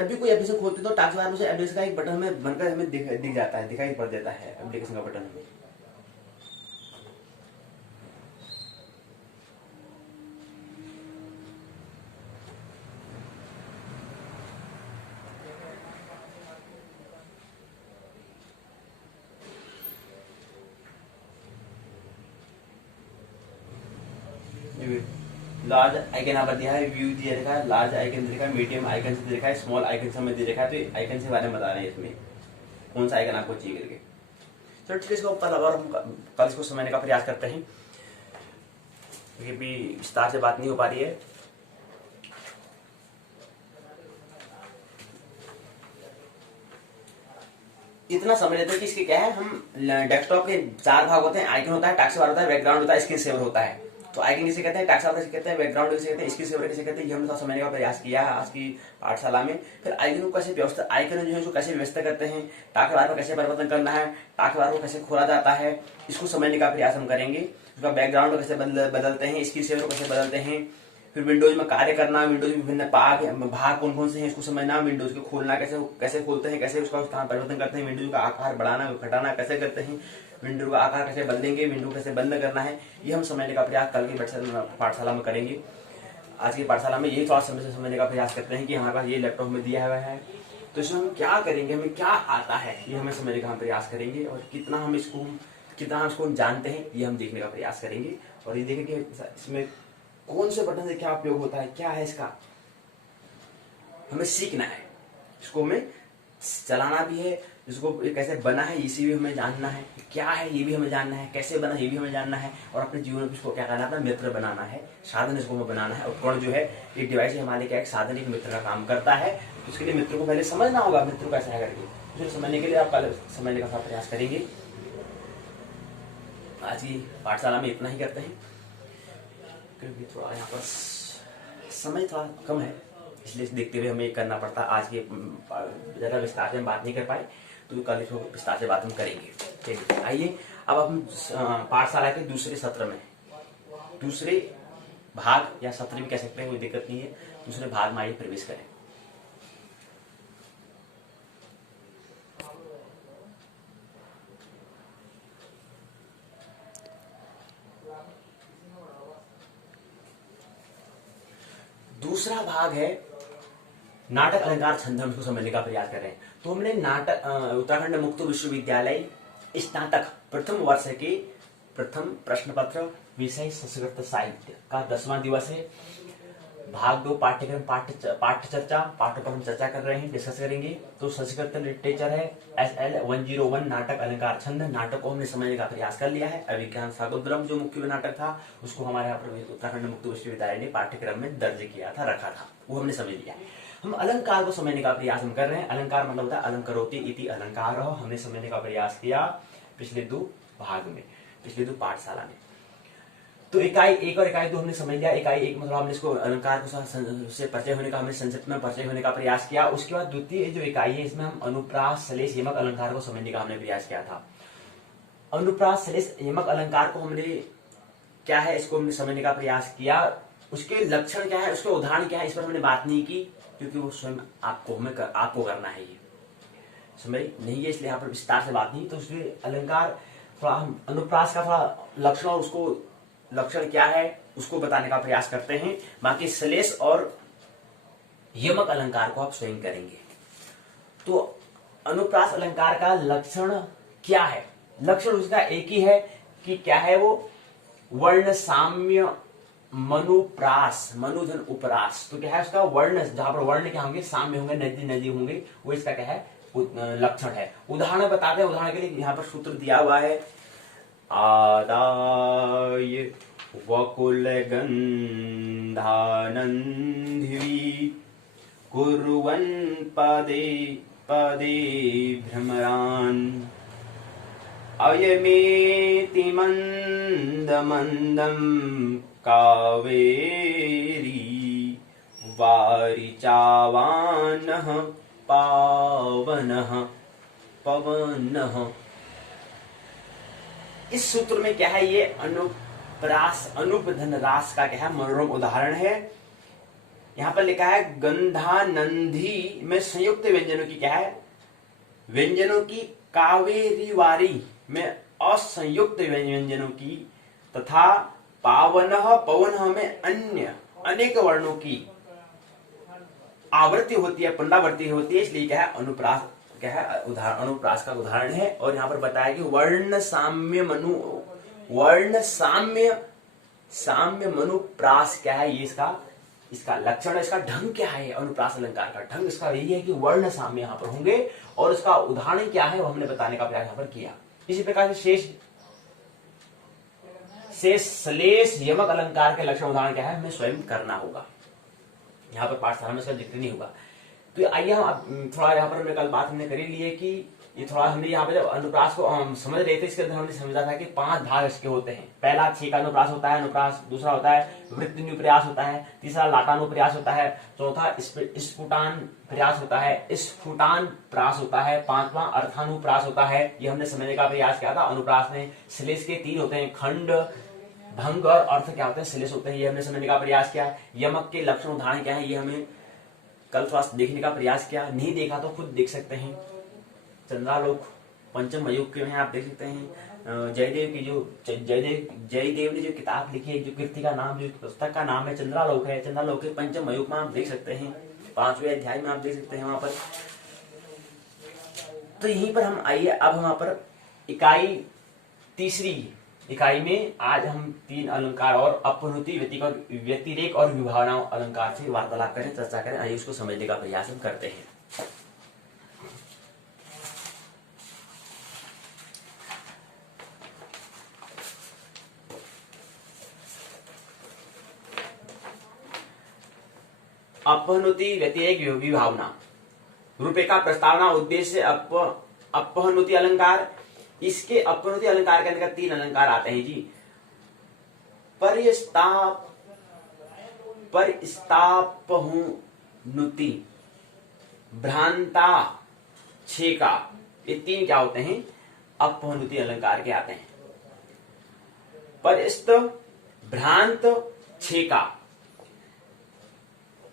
भी कोई एप्लीकेशन खोलते हैं तो टास्क बार में से एप्लीकेशन का एक बटन हमें बनकर हमें दिख जाता है, दिखाई पड़ देता है एप्लीकेशन का बटन हमें। लार्ज आइकन यहाँ पर दिया है, व्यू दिया रखा है, लार्ज आइकन दे रखा है, मीडियम आइकन से दे रखा है, स्मॉल आइकन से हमें दे रखा है। तो आइकन के बारे में बता रहे हैं इसमें कौन सा आइकन आपको चाहिए करके। चलो ठीक है, इसको कल और हम कल इसको समझने का प्रयास करते हैं, क्योंकि भी विस्तार से बात नहीं हो पा रही है। इतना समझ लेते हैं कि इसके क्या है, हम डेस्कटॉप के 4 भाग होते हैं, आइकन होता है, टास्क बार होता है, बैकग्राउंड होता है, स्क्रीन सेवर होता है। तो आइकन किसे कहते हैं, टास्क बार किसे कहते हैं, बैकग्राउंड किसे कहते हैं, स्क्रीन सेवर किसे कहते हैं, ये हमने तो समझने का प्रयास किया है आज की पाठशाला में। फिर आइकन को कैसे व्यवस्था, आइकन जो है उसको कैसे व्यवस्था करते हैं, टास्क बार में कैसे परिवर्तन करना है, टास्क बार को कैसे खोला जाता है, इसको समझने का प्रयास हम करेंगे। उसका बैकग्राउंड को कैसे बदलते हैं, स्क्रीन सेवर को कैसे बदलते हैं, फिर विंडोज में कार्य करना, विंडोज में विभिन्न भाग कौन कौन से हैं इसको समझना, विंडोज को खोलना कैसे खोलते हैं, कैसे उसका स्थान परिवर्तन करते हैं, विंडोज का आकार बढ़ाना घटाना कैसे करते हैं, विंडो का आकार कैसे बदलेंगे, विंडो कैसे बंद करना है, ये हम समझने का प्रयास कल की पाठशाला में करेंगे। आज की पाठशाला में यही थोड़ा समझने का प्रयास करते हैं कि हमारे पास ये लैपटॉप में दिया हुआ है, तो इसमें हम क्या करेंगे, हमें क्या आता है, ये हमें समझने का हम प्रयास करेंगे, और कितना हम इसको जानते हैं ये हम देखने का प्रयास करेंगे। और ये देखेंगे इसमें कौन से बटन से क्या उपयोग होता है, क्या है इसका, हमें सीखना है, इसको हमें चलाना भी है, इसको कैसे बना है इसी भी हमें जानना है, क्या है ये भी हमें जानना है, कैसे बना ये भी हमें जानना है, और अपने जीवन में इसको क्या करना है, अपना मित्र बनाना है, साधन इसको हमें बनाना है। उपकरण जो है एक डिवाइस है हमारे, क्या एक साधन एक मित्र का काम करता है। उसके लिए मित्र को पहले समझना होगा, मित्र को कैसा है करके, उसे समझने के लिए आप कल समझने का प्रयास करेंगे। आज की पाठशाला में इतना ही करते हैं, क्योंकि थोड़ा यहाँ पर समय थोड़ा कम है, इसलिए देखते हुए हमें करना पड़ता है। आज के ज़्यादा विस्तार से हम बात नहीं कर पाए, तो कल इसको विस्तार से बात हम करेंगे। ठीक है, आइए अब हम पाठशाला के दूसरे सत्र में, दूसरे भाग या सत्र भी कह सकते हैं, कोई दिक्कत नहीं है, दूसरे भाग में आइए प्रवेश करें। दूसरा भाग है नाटक अलंकार छंद, हम इसको समझने का प्रयास कर रहे हैं। तो हमने नाटक उत्तराखंड मुक्त विश्वविद्यालय स्नातक प्रथम वर्ष के प्रथम प्रश्न पत्र विषय संस्कृत साहित्य का 10वां दिवस है। भाग 2 पाठ्यक्रम पाठ्य चर्चा, पाठों पर हम चर्चा कर रहे हैं, डिस्कस करेंगे। तो संस्कृत लिटरेचर है SL 101 नाटक अलंकार छंद, नाटक को हमने समझने का प्रयास कर लिया है। अभिज्ञान सागोद्रम जो मुख्य नाटक था उसको हमारे यहाँ पर उत्तराखंड मुक्त विश्वविद्यालय ने पाठ्यक्रम में दर्ज किया था, रखा था, वो हमने समझ लिया। हम अलंकार को समझने का प्रयास हम कर रहे हैं। अलंकार मतलब होता है अलंकरोति इति अलंकार, हमने समझने का प्रयास किया पिछले 2 भाग में, पिछले 2 पाठशाला में। तो इकाई 1 और इकाई 2 हमने समझ लिया। इकाई 1 मतलब हमने इसको अलंकार को से परिचय होने का, हमने संक्षिप्त में परिचय होने का प्रयास किया। उसके बाद द्वितीय जो इकाई है इसमें हम अनुप्रास सलेश यमक अलंकार को समझने का हमने प्रयास किया था। अनुप्रास सलेश यमक अलंकार को हमने क्या है, इसको हमने समझने का प्रयास किया। उसके लक्षण क्या है, उसके उदाहरण क्या है, इस पर हमने बात नहीं की, क्योंकि वो स्वयं आपको करना है, ये समझ नहीं है, इसलिए यहाँ पर विस्तार से बात नहीं। तो उसमें अलंकार थोड़ा हम अनुप्रास का थोड़ा लक्षण और उसको लक्षण क्या है उसको बताने का प्रयास करते हैं। बाकी सलेश और यमक अलंकार को आप स्वयं करेंगे। तो अनुप्रास अलंकार का लक्षण क्या है, लक्षण उसका एक ही है कि क्या है वो, वर्ण साम्य मनुप्रास, मनुधन उपरास। तो क्या है उसका वर्ण, जहां पर वर्ण क्या होंगे, साम्य होंगे, नदी नदी होंगे, वो इसका क्या है लक्षण है। उदाहरण बताते हैं, उदाहरण के लिए यहाँ पर सूत्र दिया हुआ है, आदाय वकुल गंधानंधिवी कुर्वन् पदे पदे भ्रमरान् अयमेति मंद मंदम कावेरी वारिचावानः पावनः पवनः। इस सूत्र में क्या है, ये अनुप्रास अनुपधन रास का क्या है मनोरम उदाहरण है। यहां पर लिखा है गंधानंदी में संयुक्त व्यंजनों की क्या है, व्यंजनों की, कावेरी वारी में असंयुक्त व्यंजनों की, तथा पावनः पवनः में अन्य अनेक वर्णों की आवृत्ति होती है, पुनरावृत्ति होती है, इसलिए क्या है अनुप्रास क्या है उदाहरण, अनुप्रास का उदाहरण है। और यहाँ पर बताया कि वर्ण साम्य साम्य मनुप्रास क्या है, ये इसका लक्षण है, इसका ढंग क्या है। अनुप्रास अलंकार का ढंग इसका यही है कि वर्ण साम्य यहाँ पर होंगे, और उसका उदाहरण क्या है वो हमने बताने का प्रयास यहाँ पर किया। इसी प्रकार से शेष श्लेष यमक अलंकार के लक्षण उदाहरण क्या है हमें स्वयं करना होगा, यहाँ पर पाठशाला में इसका जिक्र नहीं होगा। तो आइए हम थोड़ा यहाँ पर हमने कल बात हमने करी ली है कि ये थोड़ा हमने यहाँ पे जब अनुप्रास को समझ रहे थे, इसके अंदर हमने समझा था कि 5 भाग इसके होते हैं। पहला छेका अनुप्रास होता है, अनुप्रास दूसरा होता है वृत्तिनुप्रयास होता है, तीसरा लाटानुप्रयास होता है, चौथा स्फुटान प्रयास होता है, स्फुटान प्रास होता है, पांचवा अर्थानुप्रास होता है। ये हमने समझने का प्रयास किया था। अनुप्रास में श्लेष के 3 होते हैं, खंड, भंग और अर्थ क्या होते हैं, श्लेष होते हैं। ये हमने समझने का प्रयास किया। यमक के लक्षण उदाहरण क्या है ये हमें कल थोड़ा देखने का प्रयास किया। नहीं देखा तो खुद देख सकते हैं। चंद्रालोक पंचम युग के में आप देख सकते हैं। जयदेव की जो जयदेव ने जो किताब लिखी है, जो कृति का नाम, जो पुस्तक का नाम है चंद्रालोक है। चंद्रालोक के पंचम युग में आप देख सकते हैं, 5वें अध्याय में आप देख सकते हैं वहां पर। तो यहीं पर हम आइए अब वहां पर इकाई तीसरी इकाई में आज हम 3 अलंकार और अपनुति, व्यतिरेक और विभावना अलंकार से वार्तालाप करें, चर्चा करें। आइए उसको समझने का प्रयास हम करते हैं। अपनुति, व्यतिरेक, विभावना। रूपे का प्रस्तावना, उद्देश्य, अपनुति अलंकार। इसके अपनुति अलंकार के अंदर 3 अलंकार आते हैं जी। परिस्तापहुनुति, भ्रांता, छेका, ये 3 क्या होते हैं, अपनुति अलंकार के आते हैं। परिस्त, भ्रांत, छेका।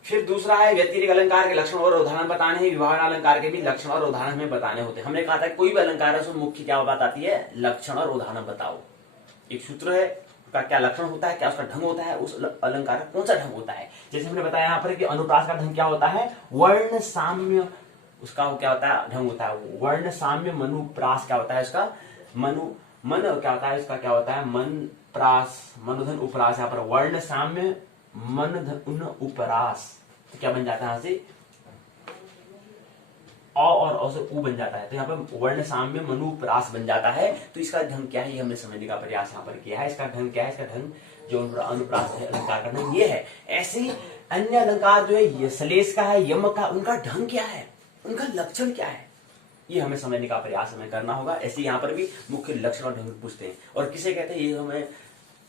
फिर दूसरा है व्यतिरिक अलंकार के लक्षण और उदाहरण बताने हैं। विभावना अलंकार के भी लक्षण और उदाहरण हमें बताने होते हैं। हमने कहा था कोई भी अलंकार है उसमें मुख्य क्या बात आती है, लक्षण और उदाहरण बताओ। एक सूत्र है उसका क्या लक्षण होता है, क्या उसका ढंग होता है, उस अलंकार का कौन सा ढंग होता है। जैसे हमने बताया यहाँ पर कि अनुप्रास का ढंग क्या होता है, वर्ण साम्य, उसका क्या होता है, ढंग होता है वर्ण साम्य। मनुप्रास क्या होता है उसका, मन क्या होता है उसका, क्या होता है, मन प्रास, मनोधन उपरास। यहाँ पर वर्ण साम्य मन धन उपरास, तो क्या बन जाता है, यहां से अ और अ से उ बन जाता है। तो यहाँ पर वर्ण साम्य मनुप्रास बन जाता है। तो इसका ढंग क्या है ये हमने समझने का प्रयास यहाँ पर किया है। इसका ढंग क्या है, इसका ढंग जो अनुप्रास है अलंकार का ढंग ये है। ऐसे ही अन्य अलंकार जो है श्लेष का है, यमक का, उनका ढंग क्या है, उनका लक्षण क्या है, ये हमें समझने का प्रयास हमें करना होगा। ऐसे यहाँ पर भी मुख्य लक्षण और ढंग पूछते हैं। और किसे कहते हैं ये हमें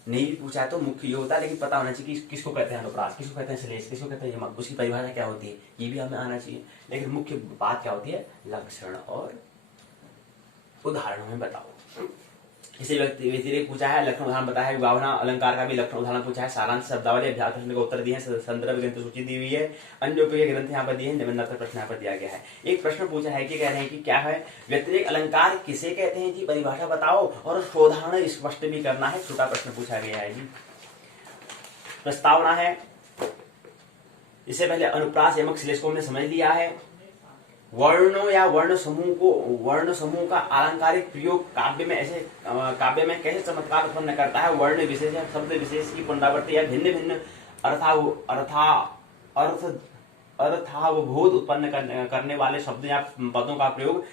नहीं भी पूछा है तो मुख्य ये होता है, लेकिन पता होना चाहिए कि किसको कहते हैं अनुप्रास, किसको कहते हैं श्लेष, किसको कहते हैं यमक, उसकी परिभाषा क्या होती है, ये भी हमें आना चाहिए। लेकिन मुख्य बात क्या होती है, लक्षण और उदाहरण हमें बताओ। इसे व्यतिरेक पूछा है, लक्षण उदाहरण बताया है। विभावना अलंकार का भी लक्षण उदाहरण पूछा है। सारांश शब्दावली अभ्यास प्रश्न का उत्तर दिए हैं, संदर्भ ग्रंथ सूची दी हुई है, अन्य उपयोगी ग्रंथ यहाँ पर दिए हैं, निबंधात्मक प्रश्न यहाँ पर दिया गया है। एक प्रश्न पूछा है कि कह रहे हैं कि क्या है व्यतिरेक अलंकार किसे कहते हैं जी, परिभाषा बताओ और उदाहरण स्पष्ट भी करना है। छोटा प्रश्न पूछा गया है जी। प्रस्तावना है, इससे पहले अनुप्रास यमक श्लेष को हमने समझ लिया है। वर्णों या वर्ण समूह का अलंकारिक प्रयोग काव्य में कैसे चमत्कार उत्पन्न करता है। वर्ण विशेष या शब्द विशेष की पुनरावृत्ति या भिन्न भिन्न अर्थावबोध उत्पन्न करने वाले शब्द या पदों का प्रयोग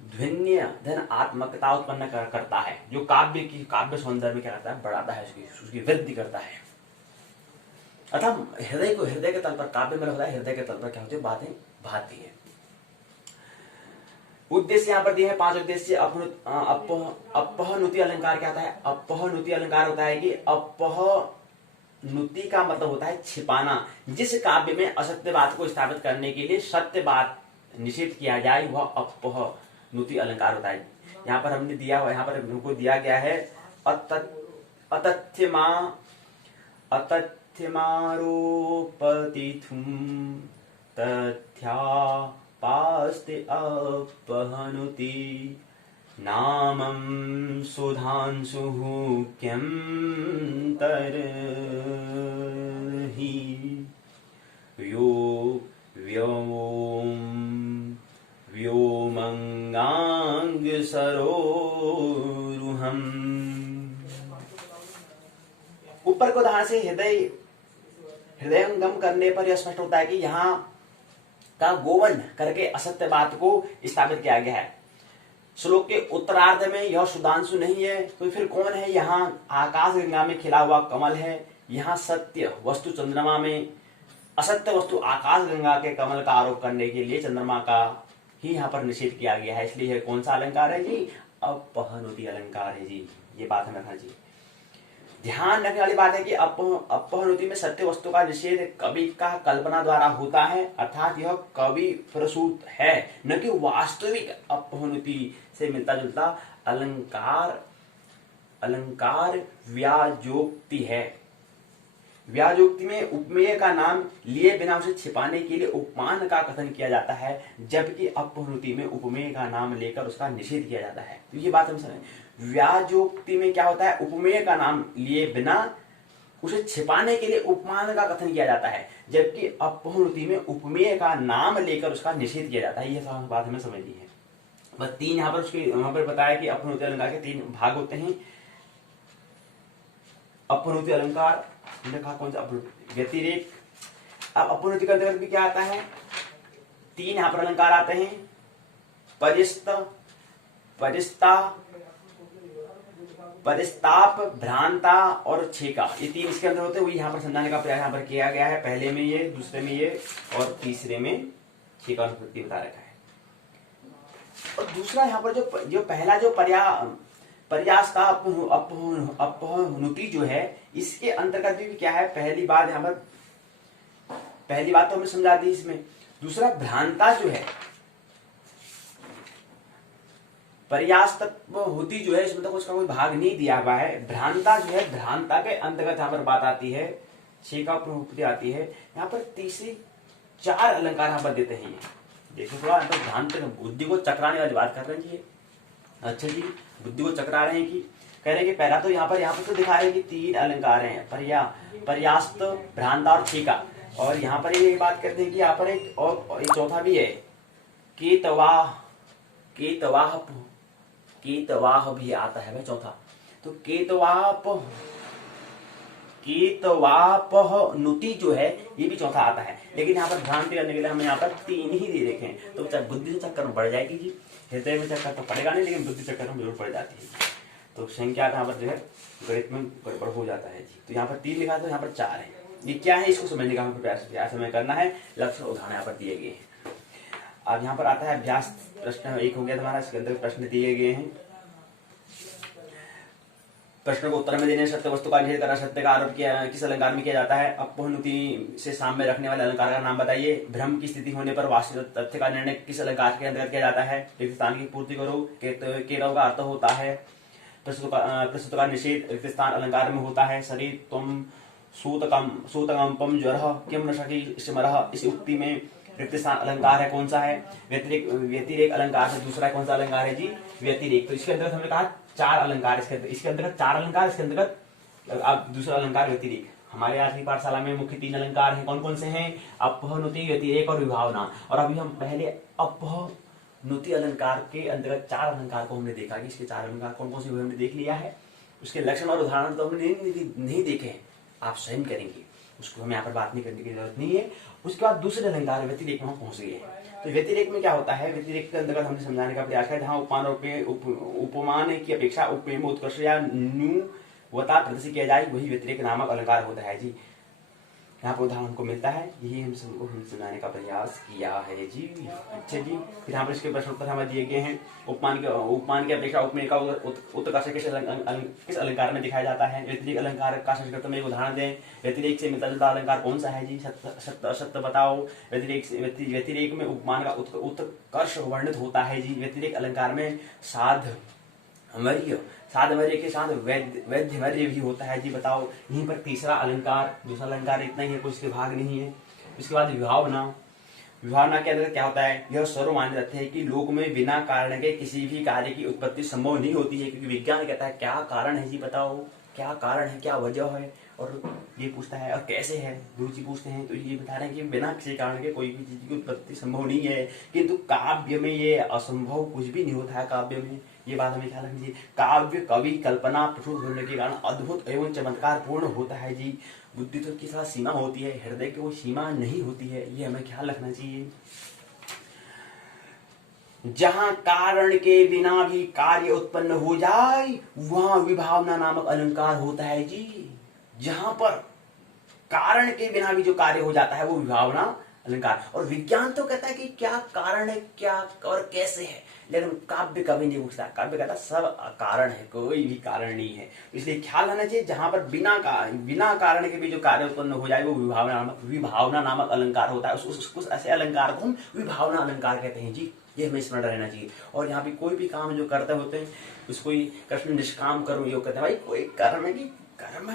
ध्वन्य धन आत्मकता उत्पन्न करता है, जो काव्य सौंदर्य में क्या करता है, बढ़ाता है, उसकी वृद्धि करता है। अतः हृदय के तल पर काव्य में होता है, हृदय के तल पर क्या होती है, बातें भाती है। उद्देश्य यहाँ पर दिए हैं 5 उद्देश्य। अपहनुति अलंकार क्या होता है, अपहनुति अलंकार होता है कि अपहनुति का मतलब होता है छिपाना। जिस काव्य में असत्य बात को स्थापित करने के लिए सत्य बात निषेध किया जाए वह अपहनुति अलंकार होता है। यहाँ पर हमने दिया, यहाँ पर हमको दिया गया है अतथ्यमारोपतिथुम तथ्यापास्ते अपहनुति नामं सुधांशुः क्यं तरहि यो व्योमंगांग सरोरुहम्। ऊपर के उदाहरण से हृदयंगम करने पर यह स्पष्ट होता है कि यहाँ का गोवर्ण करके असत्य बात को स्थापित किया गया है। श्लोक के उत्तरार्ध में यह सुधांशु नहीं है तो फिर कौन है? यहाँ आकाश गंगा में खिला हुआ कमल है। यहाँ सत्य वस्तु चंद्रमा में, असत्य वस्तु आकाश गंगा के कमल का आरोप करने के लिए चंद्रमा का ही यहाँ पर निषेध किया गया है। इसलिए कौन सा अलंकार है जी? अपहनुति अलंकार है जी। ये बात हमें रखना चाहिए। ध्यान रखने वाली बात है कि अपहनुति में सत्य वस्तु का निषेध कवि का कल्पना द्वारा होता है, अर्थात यह कवि प्रसूत है, न कि वास्तविक अपहनुति से मिलता जुलता अलंकार व्याजोक्ति है। व्याजोक्ति में उपमेय का नाम लिए बिना उसे छिपाने के लिए उपमान का कथन किया जाता है, जबकि अपहनुति में उपमेय का नाम लेकर उसका निषेध किया जाता है। तो ये बात हम समझें। व्याजोक्ति में क्या होता है? उपमेय का नाम लिए बिना उसे छिपाने के लिए उपमान का कथन किया जाता है, जबकि अपहनुति में उपमेय का नाम लेकर उसका निषेध किया जाता है। यह बात हमें समझनी है। बस तीन यहाँ पर उसके वहां पर बताया कि अपहनुति अलंकार के तीन भाग होते हैं। अपहनुति अलंकार कहा कौन सा? व्यतिरेक। अब अपहनुति के अंतर्गत भी क्या आता है? तीन यहाँ पर अलंकार आते हैं, परिस्त, परिस्ता, परिस्ताप, भ्रांता और छेका। ये तीन इसके अंदर होते हैं। वही यहाँ पर समझाने का प्रयास यहाँ पर किया गया है। पहले में ये, दूसरे में ये और तीसरे में छेका अनुपत्ति बता रखा है। और दूसरा यहाँ पर जो पहला जो पर्यास्ता अपहनुति जो है, इसके अंतर्गत भी क्या है? पहली बात यहाँ पर, पहली बात तो हमने समझा दी इसमें। दूसरा भ्रांता जो है, पर्यास्तत्वहुति जो है, इसमें तो उसका कोई भाग नहीं दिया हुआ है। भ्रांता जो है, भ्रांता के अंतर्गत यहाँ पर बात आती है, छेका उपपत्ति आती है। यहाँ पर तीसरी चार अलंकार यहाँ पर देते हैं। ये देखो थोड़ा भ्रांत, बुद्धि को चकराने वाली बात कर रहे हैं जी। अच्छा जी, बुद्धि को चकरा रहे हैं कि कह रहे हैं कि पहला तो यहाँ पर तो दिखा रहे हैं कि तीन अलंकार हैं, पर्यास्त, भ्रांता और छेका। और यहाँ पर ये बात करते हैं कि यहाँ पर एक और एक चौथा भी है, केतवाह भी आता है भाई चौथा। तो केतवापहनुति जो है, ये भी चौथा आता है। लेकिन यहाँ पर भ्रांति करने के लिए हमें यहाँ पर तीन ही दे रखे हैं। तो बुद्धि से चक्कर बढ़ जाएगी जी। हृदय में चक्कर तो पड़ेगा नहीं, लेकिन बुद्धि चक्कर में जरूर पड़ जाती है। तो संख्या यहाँ पर जो है गणित में गड़बड़ हो जाता है जी। तो यहाँ पर तीन लिखा, तो यहाँ पर चार है। ये क्या है, इसको समझने का हमें प्रयास हमें करना है। लक्ष्य उदाहरण यहाँ पर दिए गए हैं। अब यहाँ पर आता है अभ्यास प्रश्न एक हो गया हमारा। इसके अंदर प्रश्न दिए गए हैं। प्रश्न को उत्तर में देने सत्य वस्तु का निषेध करना, सत्य का आरोप किया किस अलंकार में किया जाता है? अपहनुति से साम्य रखने वाले अलंकार का नाम बताइए। भ्रम की स्थिति होने पर वास्तविक तथ्य का निर्णय किस अलंकार के अंतर्गत किया जाता है? रिक्त स्थान की पूर्ति करो। केरव का अर्थ होता है प्रस्तुत का निषेध रिक्त स्थान अलंकार में होता है। शरीर तुम सूतकंपम ज्वरः किम न शकी स्मरः, इस उक्ति में रिक्त स्थान अलंकार है कौन सा है? व्यतिरेक अलंकार है। दूसरा कौन सा अलंकार है जी? व्यतिरेक। तो इसके अंतर्गत हमने कहा चार अलंकार, इसके अंतर्गत चार अलंकार, इसके अंतर्गत अब दूसरा अलंकार व्यतिरेक। हमारे आज की पाठशाला में मुख्य तीन अलंकार हैं। कौन कौन से हैं? अपहनुति, व्यतिरेक और विभावना। और अभी हम पहले अपहनुति अलंकार के अंतर्गत चार अलंकार को हमने देखा कि इसके चार अलंकार कौन कौन से हमने देख लिया है। उसके लक्षण और उदाहरण तो हमने नहीं देखे हैं, आप स्वयं करेंगे, उसको हमें यहाँ पर बात नहीं करने की जरूरत नहीं है। उसके बाद दूसरे अलंकार व्यतिरेक में हम पहुंच गए हैं। तो व्यतिरेक में क्या होता है? व्यतिरेक के अंतर्गत हमने समझाने का प्रयास है जहाँ उपमान की अपेक्षा उपमेय में उत्कर्ष या न्यूनता प्रदर्शित किया जाए, वही व्यतिरेक नामक अलंकार होता है जी। यहाँ पर उदाहरण हमको मिलता है, यही हम सबको समझाने का प्रयास किया है जी। अच्छा जी, फिर यहाँ पर इसके प्रश्न उत्तर हमें दिए गए हैं। उपमान की अपेक्षा उपमेय का उत्कर्ष किस अलंकार में दिखाया जाता है? व्यतिरेक अलंकार का संस्कृत में एक उदाहरण दें। व्यतिरेक से मिलता जुलता अलंकार कौन सा है जी? सत्य असत्य बताओ। व्यतिरेक में उपमान का उत्कर्ष वर्णित होता है जी। व्यतिरेक अलंकार में साधवर्य के साथ वैध्यवर्य भी होता है जी, बताओ। यहीं पर तीसरा अलंकार, दूसरा अलंकार इतना ही है, कोई इसके भाग नहीं है। उसके बाद विभावना के अंदर क्या होता है? यह सर्वमान्य तथ्य है कि लोक में बिना कारण के किसी भी कार्य की उत्पत्ति संभव नहीं होती है, क्योंकि विज्ञान कहता है क्या कारण है जी, बताओ क्या कारण है, क्या वजह है, और ये पूछता है और कैसे है, गुरु जी पूछते हैं। तो ये बता रहे हैं कि बिना किसी कारण के कोई भी चीज की उत्पत्ति संभव नहीं है। किंतु काव्य में ये असंभव कुछ भी नहीं होता है। काव्य में ये बात हमें ख्याल रखनी चाहिए। काव्य कवि कल्पना प्रचुर होने के कारण अद्भुत एवं चमत्कार पूर्ण होता है जी। बुद्धि तो की थोड़ा सीमा होती है, हृदय की वो सीमा नहीं होती है, ये हमें ख्याल रखना चाहिए। जहां कारण के बिना भी कार्य उत्पन्न हो जाए वहां विभावना नामक अलंकार होता है जी। जहां पर कारण के बिना भी जो कार्य हो जाता है वो विभावना अलंकार। और विज्ञान तो कहता है कि क्या कारण है, क्या और कैसे है, लेकिन काव्य कभी नहीं पूछता। काव्य कहता सब कारण है, कोई भी कारण नहीं है। इसलिए ख्याल रखना चाहिए जहां पर बिना कारण के भी जो कार्य उत्पन्न हो जाए वो विभावना नामक अलंकार होता है। उस ऐसे अलंकार को हम विभावना अलंकार कहते हैं जी। ये हमें स्मरण रहना चाहिए। और यहाँ पे कोई भी काम जो करते होते हैं उसको ही कृष्ण निष्काम कर्म योग कहते हैं। भाई कोई कर्म की कर्म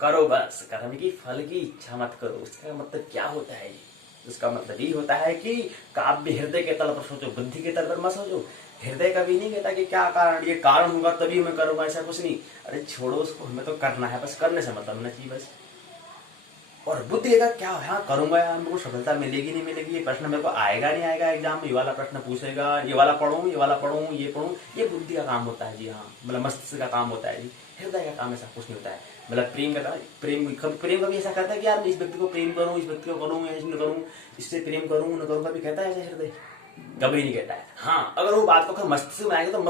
करो, बस कर्म की फल की इच्छा मत करो। उसका मतलब क्या होता है? उसका मतलब ये होता है कि काव्य हृदय के तल पर सोचो, बुद्धि के तल पर मत सोचो। हृदय कभी नहीं कहता कि क्या कारण, ये कारण होगा तभी मैं करूंगा, ऐसा कुछ नहीं। अरे छोड़ो उसको, हमें तो करना है, बस करने से मतलब होना चाहिए बस। और बुद्धि का क्या है, करूंगा यार, मेरे को सफलता मिलेगी नहीं मिलेगी, ये प्रश्न मेरे को आएगा नहीं आएगा एग्जाम में, ये वाला प्रश्न पूछेगा, ये वाला पढ़ूं, ये वाला पढ़ूं, ये पढ़ूं, ये बुद्धि का काम होता है जी। हाँ, मतलब मस्तिष्क का काम होता है जी। हृदय का काम ऐसा कुछ नहीं होता है। मतलब प्रेम का प्रेम कभी ऐसा करता है कि यार इस व्यक्ति को प्रेम करूं, इस व्यक्ति को करूं, करूं, इससे प्रेम करूं न करूं, कभी कहता है ऐसा हृदय? कभी नहीं कहता है। हाँ, अगर वो बात को मस्तिष्क में आएगा तो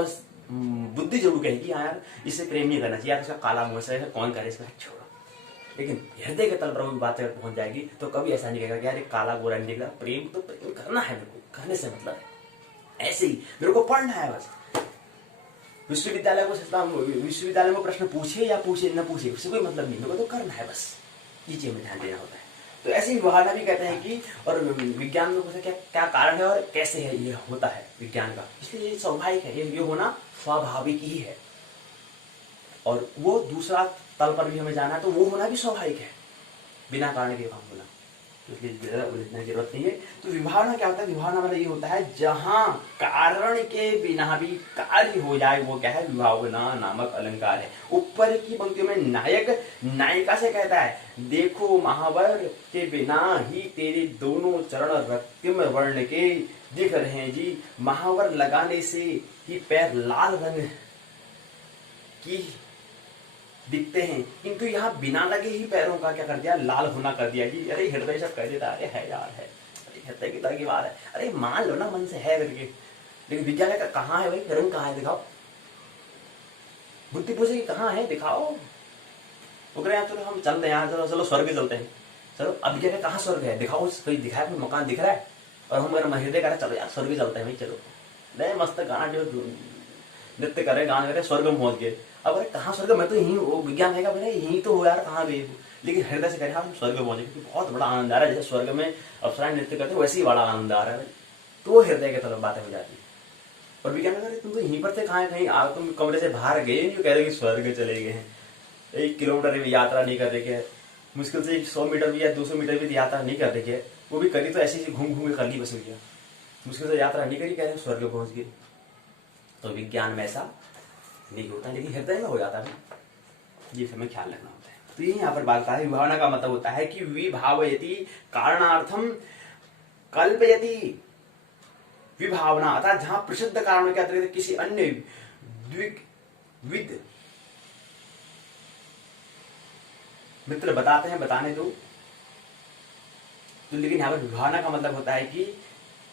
बुद्धि जरूर कहेगी हाँ यार इससे प्रेम नहीं करना चाहिए, यार इसका काला मुंह से कौन करे, इसका छोड़ो। लेकिन हृदय के तल पर वो बात अगर पहुंच जाएगी तो कभी ऐसा नहीं कहेगा कि यार काला गोरा नहीं दिख रहा, प्रेम तो प्रेम करना है, मेरे को करने से मतलब है, ऐसे ही मेरे को पढ़ना है बस। विश्वविद्यालय में प्रश्न पूछे या पूछे न पूछे उससे कोई मतलब नहीं, मेरे को तो करना है बस। ये चीज में ध्यान देना होता है। तो ऐसे ही विभावना भी कहते हैं कि, और विज्ञान में पूछा क्या कारण है और कैसे है ये होता है विज्ञान का, इसलिए ये स्वाभाविक है, ये होना स्वाभाविक ही है। और वो दूसरा तल पर भी हमें जाना है तो वो होना भी स्वाभाविक है, बिना कारण के काम होना, इसलिए उलझने की जरूरत नहीं है। तो विभावना क्या होता है? विभावना मतलब ये होता है जहां कारण के बिना भी कार्य हो जाए वो क्या है? विभावना नामक अलंकार है। ऊपर की पंक्तियों में नायक नायिका से कहता है, देखो महावर के बिना ही तेरे दोनों चरण रक्तिम वर्ण के दिख रहे हैं जी। महावर लगाने से ही पैर लाल रंग की दिखते हैं, किंतु यहाँ बिना लगे ही पैरों का क्या कर दिया? लाल होना कर दिया जी। अरे हृदय सब कह देता अरे है यार है, अरे हृदय की तरह की बात है, अरे मान लो ना मन से है करके, लेकिन विद्यालय का कहाँ है भाई? रंग कहाँ है दिखाओ। बुद्धि पूछेगी कहाँ है दिखाओ। वो कह रहे हैं चलो हम चलते हैं यहाँ, चलो स्वर्ग चलते हैं, चलो अब विद्यालय कहाँ स्वर्ग है दिखाओ, कोई दिखाया कोई मकान दिख रहा है? और हम मेरा हृदय कह रहे चलो यार स्वर्ग चलते हैं भाई, चलो नहीं मस्त गाना जो नृत्य करे गाना करे स्वर्ग में पहुंच गए। अब अरे कहाँ स्वर्ग, मैं तो यहीं, वो विज्ञान है बोले यहीं तो हो यार, कहाँ गए? लेकिन हृदय से कह रहे हम स्वर्ग में पहुंचे, क्योंकि बहुत बड़ा आनंद आ रहा है, जैसे स्वर्ग में अप्सराएं नृत्य करते हैं वैसे ही बड़ा आनंद आ रहा है, तो हृदय की तरफ बातें हो जाती है। और विज्ञान कह रहे तुम तो यहीं पर थे, कहाँ कहीं तुम कमरे से बाहर गए नहीं, कह रहे कि स्वर्ग चले गए हैं। 1 किलोमीटर भी यात्रा नहीं कर रहे, मुश्किल से 100 मीटर भी या 200 मीटर भी यात्रा नहीं कर रहे, वो भी करी तो ऐसे ही घूम घूम के कर ली बस भैया, मुश्किल से यात्रा नहीं करी, कह रहे स्वर्ग पहुंच गए। तो विज्ञान में ऐसा नहीं होता, लेकिन हृदय में हो जाता है, ये हमें ख्याल रखना होता है। तो ये यहाँ पर बात है, विभावना का मतलब होता है कि विभावयति कारणार्थम कल्पयति विभावना, अर्थात जहां प्रसिद्ध कारणों के अतिरिक्त किसी अन्य विद मित्र बताते हैं, बताने दो। तो लेकिन यहाँ पर विभावना का मतलब होता है कि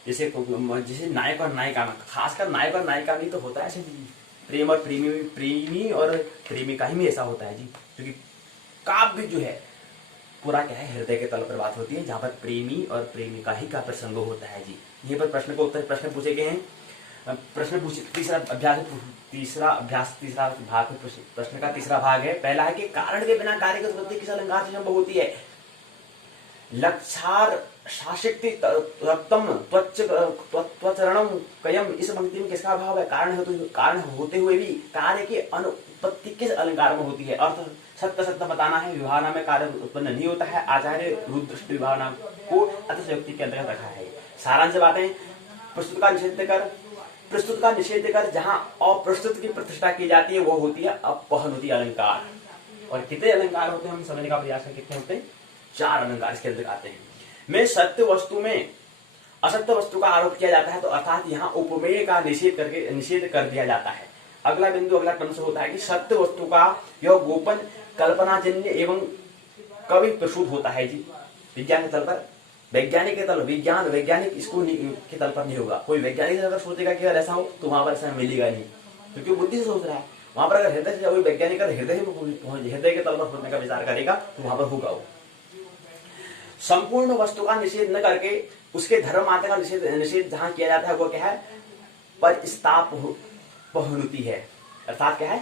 जैसे नायक और नायिका में, खासकर नायक और नायिका में तो होता है ऐसे प्रेम और प्रेमी और प्रेमिका ही में ऐसा होता है जी, क्योंकि काव्य जो है पूरा क्या है हृदय के तल पर बात होती है, जहां पर प्रेमी और प्रेमिका ही का प्रसंग होता है जी। ये पर प्रश्न को उत्तर प्रश्न पूछे गए हैं। प्रश्न पूछे तीसरा भाग, प्रश्न का तीसरा भाग है। पहला है कि कारण के बिना कार्य की उत्पत्ति किस अलंकार से संभव होती है? लक्षार शासिक्ति रक्तम त्वचरणम कयम, इस पंक्ति में किसका भाव है? कारण होते हुए भी कार्य की अनुत्पत्ति किस अलंकार में होती है? अर्थ सत्य बताना है, विभावना में कार्य उत्पन्न नहीं होता है। आचार्य रुद्र विभावना को अतिशयोक्ति के अंतर्गत रखा है। सारांश बातें, प्रस्तुत का निषेध कर जहां अप्रस्तुत की प्रतिष्ठा की जाती है वो होती है अपहनुति अलंकार। और कितने अलंकार होते हैं हम समझने का प्रयास करें, कितने होते हैं? 4 अलंकार इसके अंदर आते हैं। में सत्य वस्तु में असत्य वस्तु का आरोप किया जाता है, तो अर्थात यहाँ उपमेय का निषेध कर दिया जाता है। अगला बिंदु अगला क्रम से होता है कि सत्य वस्तु का यह गोपन कल्पनाजन्य एवं कभी प्रसूत होता है जी। विज्ञान के तल पर, वैज्ञानिक के तल, विज्ञान वैज्ञानिक इसको के तल पर नहीं होगा। कोई वैज्ञानिक अगर सोचेगा कि अगर ऐसा हो तो वहां पर ऐसा मिलेगा नहीं, क्योंकि बुद्धि से सोच रहा है। वहां पर अगर हृदय से, वैज्ञानिक हृदय के तल पर सोचने का विचार करेगा तो वहां पर होगा वो। संपूर्ण वस्तु का निषेध न करके उसके धर्म मात्र का निषेध जहां किया जाता है वो क्या है, परिस्तापहनुति है। अर्थात क्या है,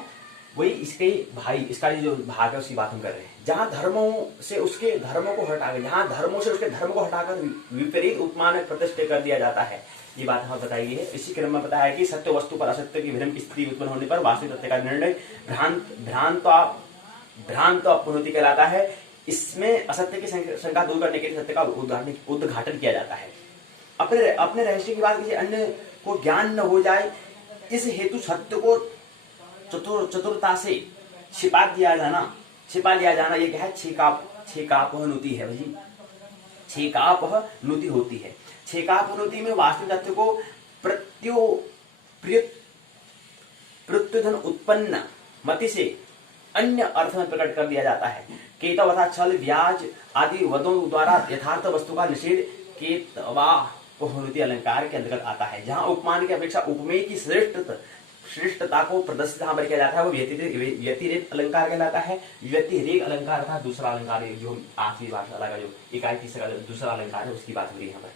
वही इसके भाई, इसका जो भाग है उसकी बात हम कर रहे हैं। जहां धर्मों से उसके धर्मों को हटाकर, जहां धर्मों से उसके धर्म को हटाकर विपरीत उपमान में प्रतिष्ठित कर दिया जाता है, ये बात हमें बताई गई है। इसी क्रम में बताया कि सत्य वस्तु पर असत्य की भ्रम की स्थिति उत्पन्न होने पर वास्तविक सत्य का निर्णय भ्रांत अपनति कहलाता है। इसमें असत्य की शंका दूर करने के लिए सत्य का उद्घाटन किया जाता है। अपने रहस्य की बात किसी अन्य को ज्ञान न हो जाए, इस हेतु सत्य को चतुरता से छिपा लिया जाना, ये क्या है, छेकापहनुति है भाई, छेकापहनुति होती है। छेकापहनुति में वास्तविक तथ्य को प्रत्युधन उत्पन्न मति से अन्य अर्थ में प्रकट कर दिया जाता है। केतव तथा छल, ब्याज आदि वदों द्वारा यथार्थ वस्तु का निषेध केतवापहनुति अलंकार के अंतर्गत आता है। जहां उपमान की अपेक्षा उपमेय की श्रेष्ठता को प्रदर्शित जहां पर किया जाता है वो व्यतिरेक अलंकार कहलाता है। व्यतिरेक अलंकार का दूसरा अलंकार, जो आखिरी भाषा का जो इकाई तीसरा दूसरा अलंकार है उसकी बात हो रही है यहाँ पर।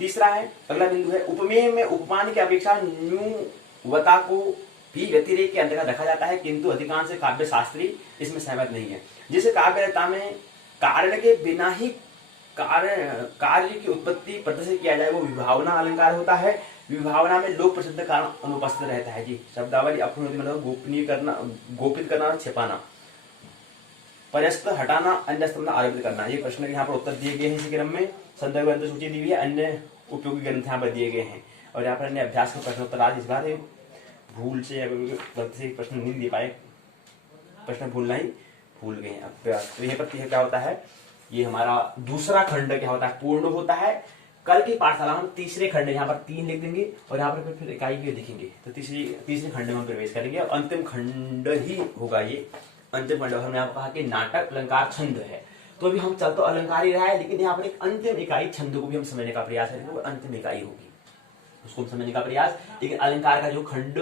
तीसरा है, अगला बिंदु है, उपमेय में उपमान की अपेक्षा न्यूनता को भी व्यतिरेक के अंतर्गत रखा जाता है, किंतु अधिकांश काव्य शास्त्री इसमें सहमत नहीं है। जिसे काव्यता में कारण के बिना ही कार्य की उत्पत्ति प्रदर्शित किया जाए वो विभावना अलंकार होता है। विभावना में लोक प्रसिद्ध कारण अनुपस्थित रहता है जी। शब्दावली अपहनुति मतलब गोपनीय करना, गोपित करना और छिपाना, पर्यस्त हटाना, अन्य स्तंभ आरोपित करना। ये प्रश्न यहाँ पर उत्तर दिए गए हैं। इसी क्रम में संदर्भ ग्रंथ सूची दी हुई है, अन्य उपयोगी ग्रंथ यहाँ पर दिए गए हैं। और यहाँ पर अन्य अभ्यास का प्रश्नोत्तर आज इस बार भूल से गलती से प्रश्न नहीं दे पाए, प्रश्न भूलना ही भूल गए अभ्यास। तो यहाँ पर क्या होता है, ये हमारा दूसरा खंड क्या होता है, पूर्ण होता है। कल की पाठशाला हम तीसरे खंड, यहाँ पर 3 लिख देंगे और यहाँ पर फिर इकाई भी लिखेंगे। तो तीसरे खंड में हम प्रवेश करेंगे और अंतिम खंड ही होगा ये अंतिम खंड। हमने यहाँ कहा कि नाटक अलंकार छंद है, तो अभी हम चल तो अलंकार ही रहा है, लेकिन यहाँ पर एक अंतिम इकाई छंद को भी हम समझने का प्रयास करेंगे। वो अंतिम इकाई होगी, उसको समझने का प्रयास। लेकिन अलंकार का जो खंड,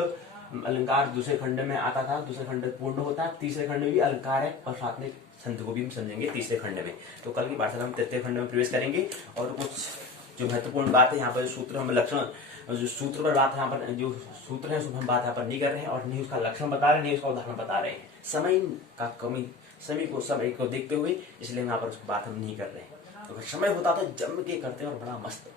अलंकार दूसरे खंड में आता था, दूसरे खंड पूर्ण होता है, तीसरे खंड में भी अलंकार है और साथ में छंद को भी हम समझेंगे तीसरे खंड में। तो कल की पाठशाला हम तृतीय खंड में प्रवेश करेंगे और कुछ जो महत्वपूर्ण बात है यहाँ पर सूत्र, हम लक्षण, जो सूत्र पर बात, यहाँ पर जो सूत्र है उसमें हम बात यहाँ पर नहीं कर रहे हैं और नहीं उसका लक्षण बता रहे हैं, नहीं उसका उदाहरण बता रहे हैं। समय का कमी, समय को देखते हुए इसलिए यहाँ पर उसकी बात हम नहीं कर रहे हैं। तो अगर समय होता तो जम के करते और बड़ा मस्त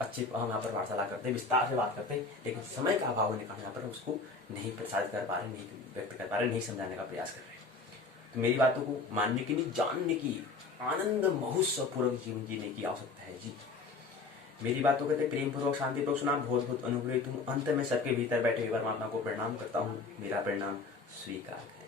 अच्छे हम यहाँ पर वार्तालाप करते, विस्तार से बात करते, लेकिन समय का अभाव होने का यहाँ पर उसको नहीं प्रसारित कर पा रहे, नहीं व्यक्त कर पा रहे, नहीं समझाने का प्रयास कर रहे। तो मेरी बातों को मानने की नहीं, जानने की, आनंद महोत्सव पूर्वक जीवन जीने की आवश्यकता है जी। मेरी बातों कहते प्रेम पूर्वक शांति पूर्वक सुना, बहुत बहुत अनुग्रहित हूँ। अंत में सबके भीतर बैठे हुए परमात्मा को प्रणाम करता हूँ। मेरा प्रणाम स्वीकार करें।